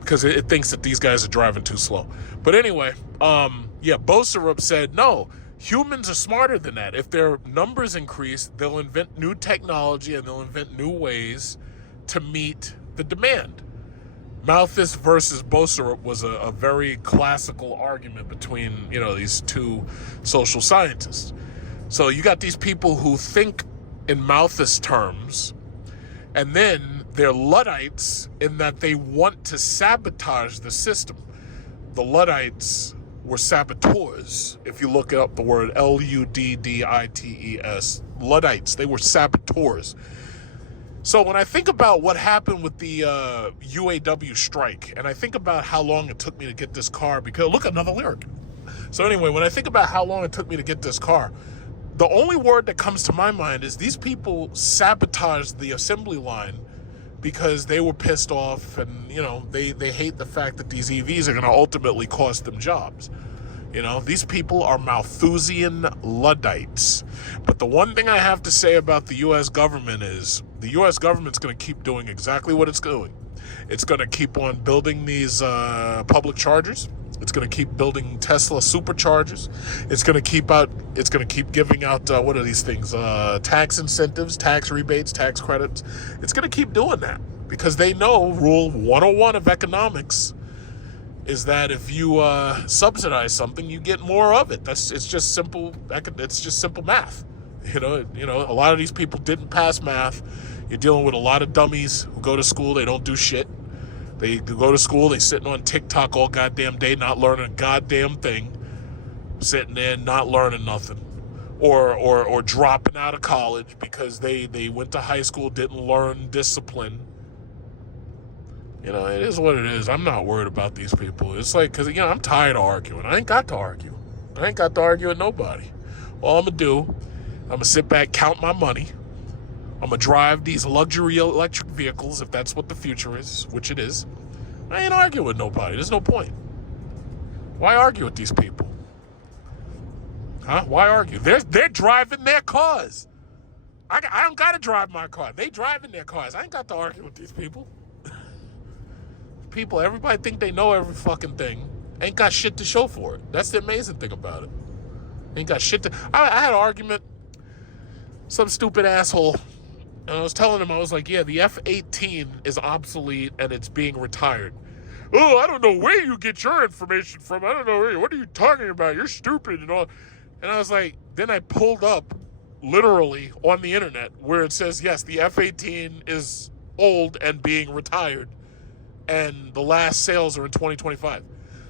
Because it thinks that these guys are driving too slow. But anyway, Boserup said, no, humans are smarter than that. If their numbers increase, they'll invent new technology and they'll invent new ways to meet the demand. Malthus versus Boserup was a very classical argument between, these two social scientists. So you got these people who think in Malthus terms, and then they're Luddites in that they want to sabotage the system. The Luddites were saboteurs. If you look up the word Luddites, Luddites, they were saboteurs. So when I think about what happened with the UAW strike, and I think about how long it took me to get this car, because look, another lyric. So anyway, when I think about how long it took me to get this car, the only word that comes to my mind is these people sabotaged the assembly line because they were pissed off and, they hate the fact that these EVs are going to ultimately cost them jobs. These people are Malthusian Luddites. But the one thing I have to say about the U.S. government is the U.S. government's going to keep doing exactly what it's doing. It's going to keep on building these public chargers. It's going to keep building Tesla superchargers. It's going to keep giving out, what are these things? Tax incentives, tax rebates, tax credits. It's going to keep doing that because they know rule 101 of economics. is that if you subsidize something, you get more of it. It's just simple. It's just simple math. You know, a lot of these people didn't pass math. You're dealing with a lot of dummies who go to school, they don't do shit. They go to school, they sitting on TikTok all goddamn day, not learning a goddamn thing, sitting there not learning nothing, or dropping out of college because they went to high school, didn't learn discipline. You know, it is what it is. I'm not worried about these people. It's like, because, I'm tired of arguing. I ain't got to argue. I ain't got to argue with nobody. All I'm going to do, I'm going to sit back, count my money. I'm going to drive these luxury electric vehicles, if that's what the future is, which it is. I ain't arguing with nobody. There's no point. Why argue with these people? Huh? Why argue? They're driving their cars. I don't got to drive my car. They driving their cars. I ain't got to argue with these people. People, everybody think they know every fucking thing. Ain't got shit to show for it. That's the amazing thing about it. Ain't got shit to... I had an argument. Some stupid asshole. And I was telling him, I was like, yeah, the F-18 is obsolete and it's being retired. Oh, I don't know where you get your information from. I don't know what are you talking about? You're stupid and all. And I was like, then I pulled up literally on the internet where it says, yes, the F-18 is old and being retired. And the last sales are in 2025.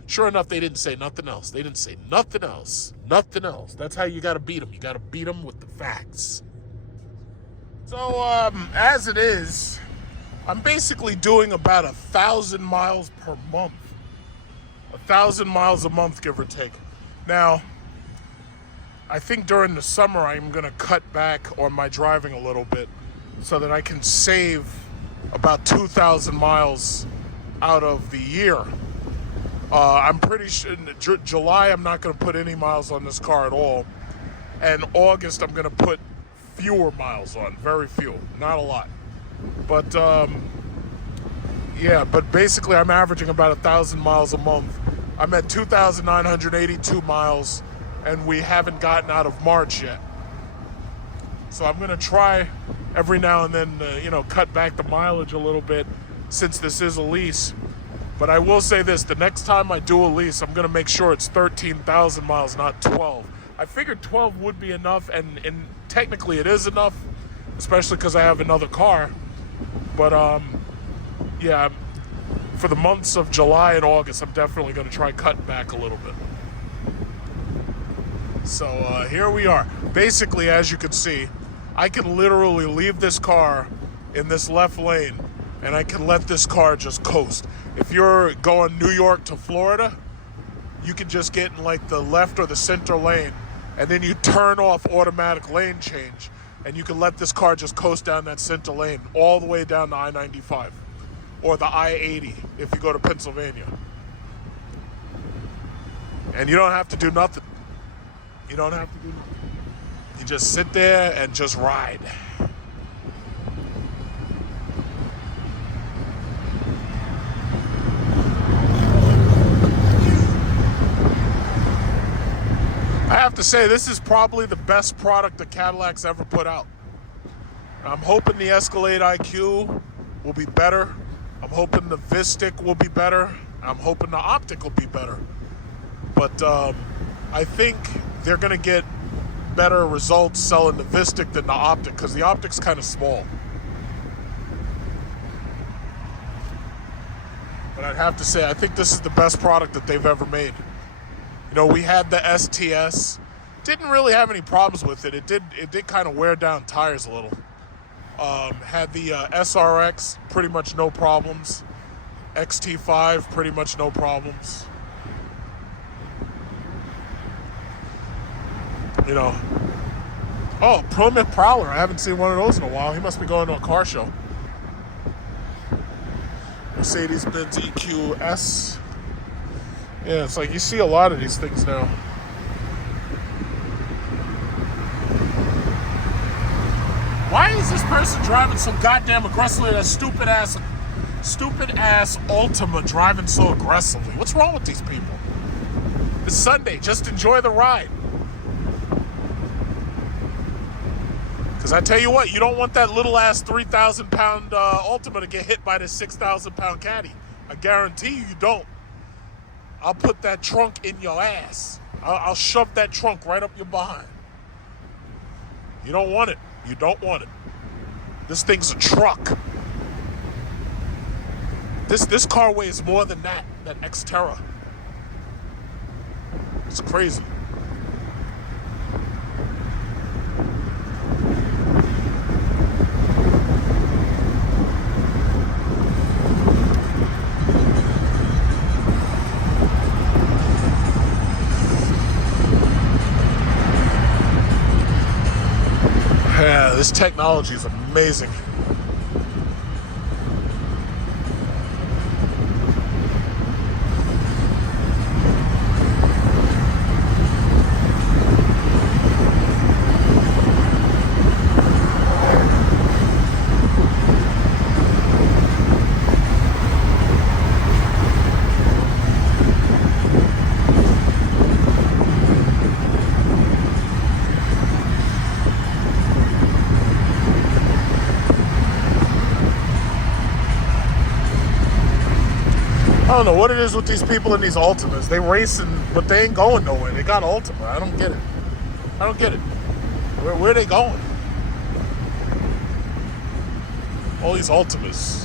Sure enough, they didn't say nothing else. They didn't say nothing else. Nothing else. That's how you got to beat them. You got to beat them with the facts. So, as it is, I'm basically doing about 1,000 miles per month. 1,000 miles a month, give or take. Now, I think during the summer, I'm going to cut back on my driving a little bit so that I can save about 2,000 miles out of the year. I'm pretty sure in July I'm not going to put any miles on this car at all, and August I'm going to put fewer miles on, very few, not a lot. But yeah, but basically I'm averaging about 1,000 miles a month. I'm at 2,982 miles, and we haven't gotten out of March yet. So I'm going to try every now and then, cut back the mileage a little bit, since this is a lease. But I will say this, the next time I do a lease, I'm going to make sure it's 13,000 miles, not 12. I figured 12 would be enough, and technically it is enough, especially because I have another car. But, yeah, for the months of July and August, I'm definitely going to try cutting back a little bit. So, here we are. Basically, as you can see, I can literally leave this car in this left lane, and I can let this car just coast. If you're going New York to Florida, you can just get in like the left or the center lane, and then you turn off automatic lane change, and you can let this car just coast down that center lane all the way down to I-95 or the I-80 if you go to Pennsylvania. And you don't have to do nothing. You don't have to do nothing. You just sit there and just ride. I have to say, this is probably the best product that Cadillac's ever put out. I'm hoping the Escalade IQ will be better. I'm hoping the Vistic will be better. I'm hoping the Optic will be better. But I think they're going to get better results selling the Vistic than the Optic, because the Optic's kind of small. But I'd have to say, I think this is the best product that they've ever made. You know, we had the STS. Didn't really have any problems with it. It did kind of wear down tires a little. Had the SRX, pretty much no problems. XT5, pretty much no problems. You know. Oh, Plymouth Prowler. I haven't seen one of those in a while. He must be going to a car show. Mercedes-Benz EQS. Yeah, it's like you see a lot of these things now. Why is this person driving so goddamn aggressively? That stupid ass Altima driving so aggressively. What's wrong with these people? It's Sunday. Just enjoy the ride. Because I tell you what, you don't want that little ass 3,000 pound Altima to get hit by this 6,000 pound caddy. I guarantee you don't. I'll put that trunk in your ass. I'll shove that trunk right up your behind. You don't want it. You don't want it. This thing's a truck. This car weighs more than that Xterra. It's crazy. Yeah, this technology is amazing. I don't know what it is with these people in these Altimas. They racing, but they ain't going nowhere. They got Altima. I don't get it. I don't get it. Where are they going? All these Altimas.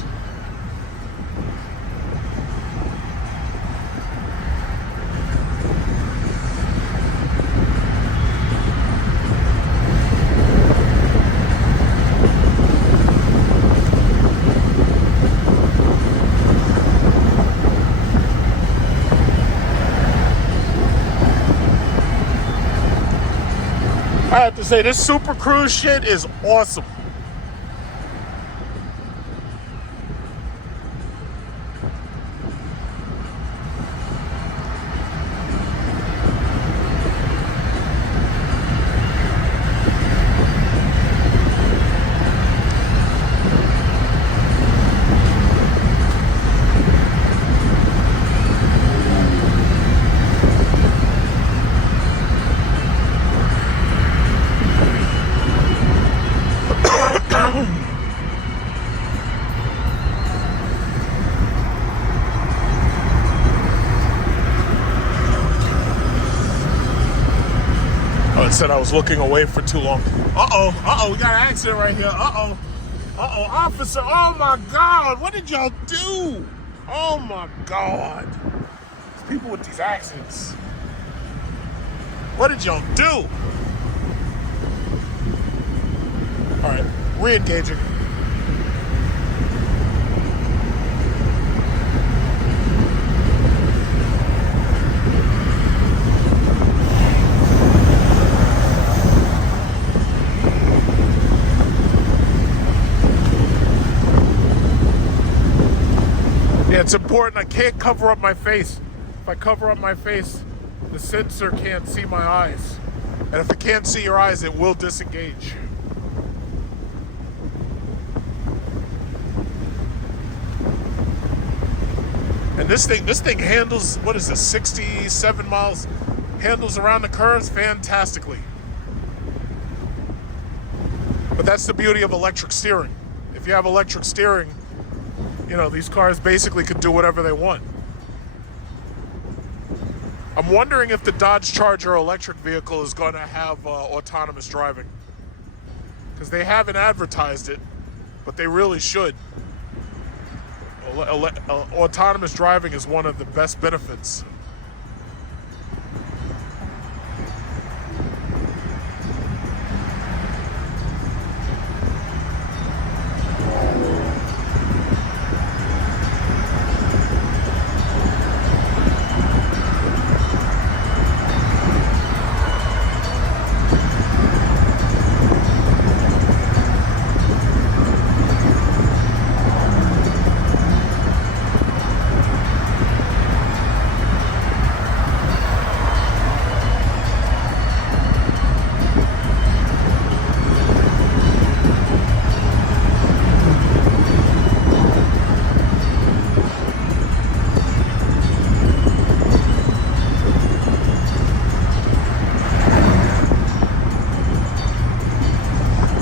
I have to say, this Super Cruise shit is awesome. It said I was looking away for too long. We got an accident right here. Officer, oh my God, what did y'all do? Oh my God. These people with these accidents. What did y'all do? All right, re-engaging. Yeah, it's important. I can't cover up my face. If I cover up my face, the sensor can't see my eyes. And if it can't see your eyes, it will disengage. And this thing handles, what is this, 67 miles? Handles around the curves fantastically. But that's the beauty of electric steering. If you have electric steering, you know, these cars basically could do whatever they want. I'm wondering if the Dodge Charger electric vehicle is going to have autonomous driving. Because they haven't advertised it, but they really should. Autonomous driving is one of the best benefits.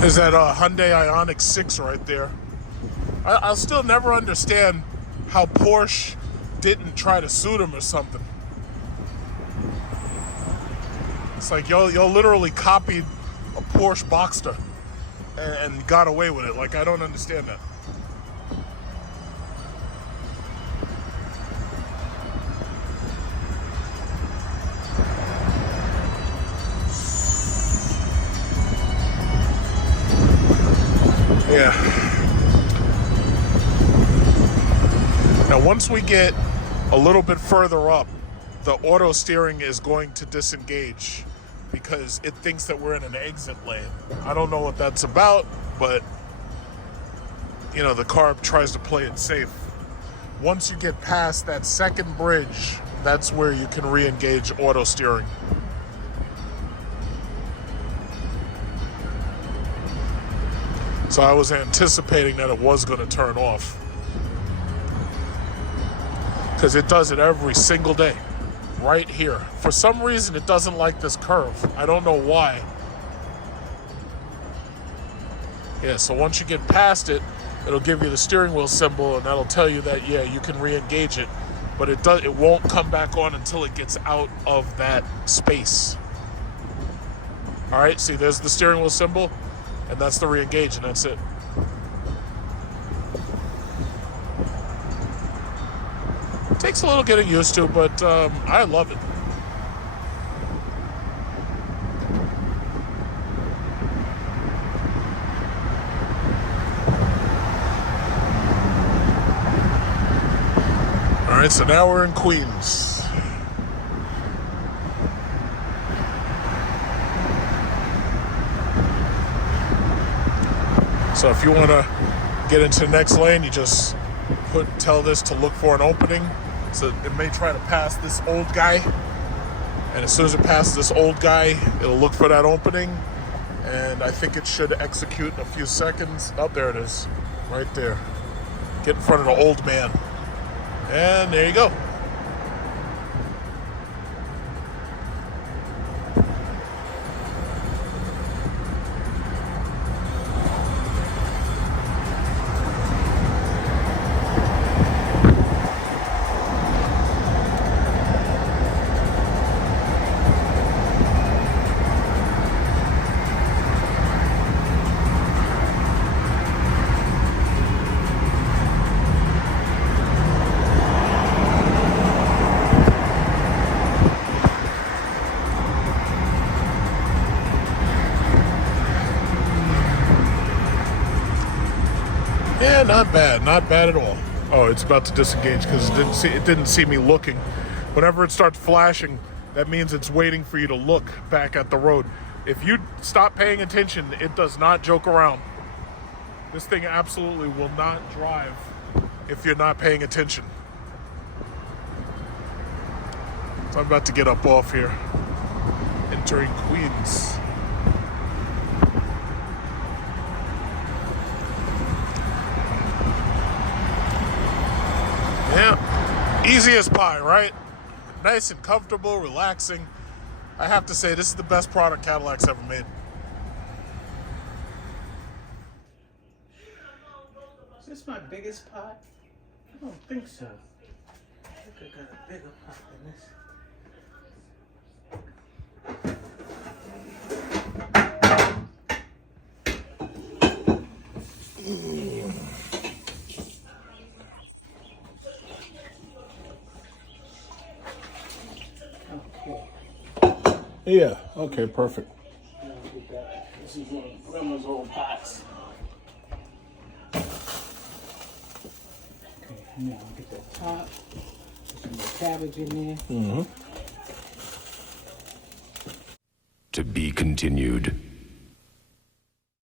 Is that Hyundai Ioniq 6 right there. I'll still never understand how Porsche didn't try to sue them or something. It's like y'all literally copied a Porsche Boxster and got away with it. Like, I don't understand that. Yeah. Now, once we get a little bit further up, the auto steering is going to disengage because it thinks that we're in an exit lane. I don't know what that's about, but you know, the car tries to play it safe. Once you get past that second bridge, that's where you can re-engage auto steering. So I was anticipating that it was going to turn off, because it does it every single day. Right here. For some reason, it doesn't like this curve. I don't know why. Yeah, so once you get past it, it'll give you the steering wheel symbol, and that'll tell you that, yeah, you can re-engage it. But it won't come back on until it gets out of that space. All right, see, there's the steering wheel symbol, and that's the re-engage, and that's it. Takes a little getting used to, but I love it. All right, so now we're in Queens. So if you want to get into the next lane, you just tell this to look for an opening. So it may try to pass this old guy, and as soon as it passes this old guy, it'll look for that opening, and I think it should execute in a few seconds. Oh, there it is, right there. Get in front of the old man, and there you go. Yeah, not bad at all. Oh, it's about to disengage because it didn't see me looking. Whenever it starts flashing, that means it's waiting for you to look back at the road. If you stop paying attention, it does not joke around. This thing absolutely will not drive if you're not paying attention. So I'm about to get up off here, entering Queens. Yeah, easy as pie, right? Nice and comfortable, relaxing. I have to say, this is the best product Cadillac's ever made. Is this my biggest pot? I don't think so. I think I got a bigger pot than this. Yeah, okay, perfect. This is one of Grandma's old pots. Okay, now get the top. Put some more cabbage in there. Mm-hmm. To be continued.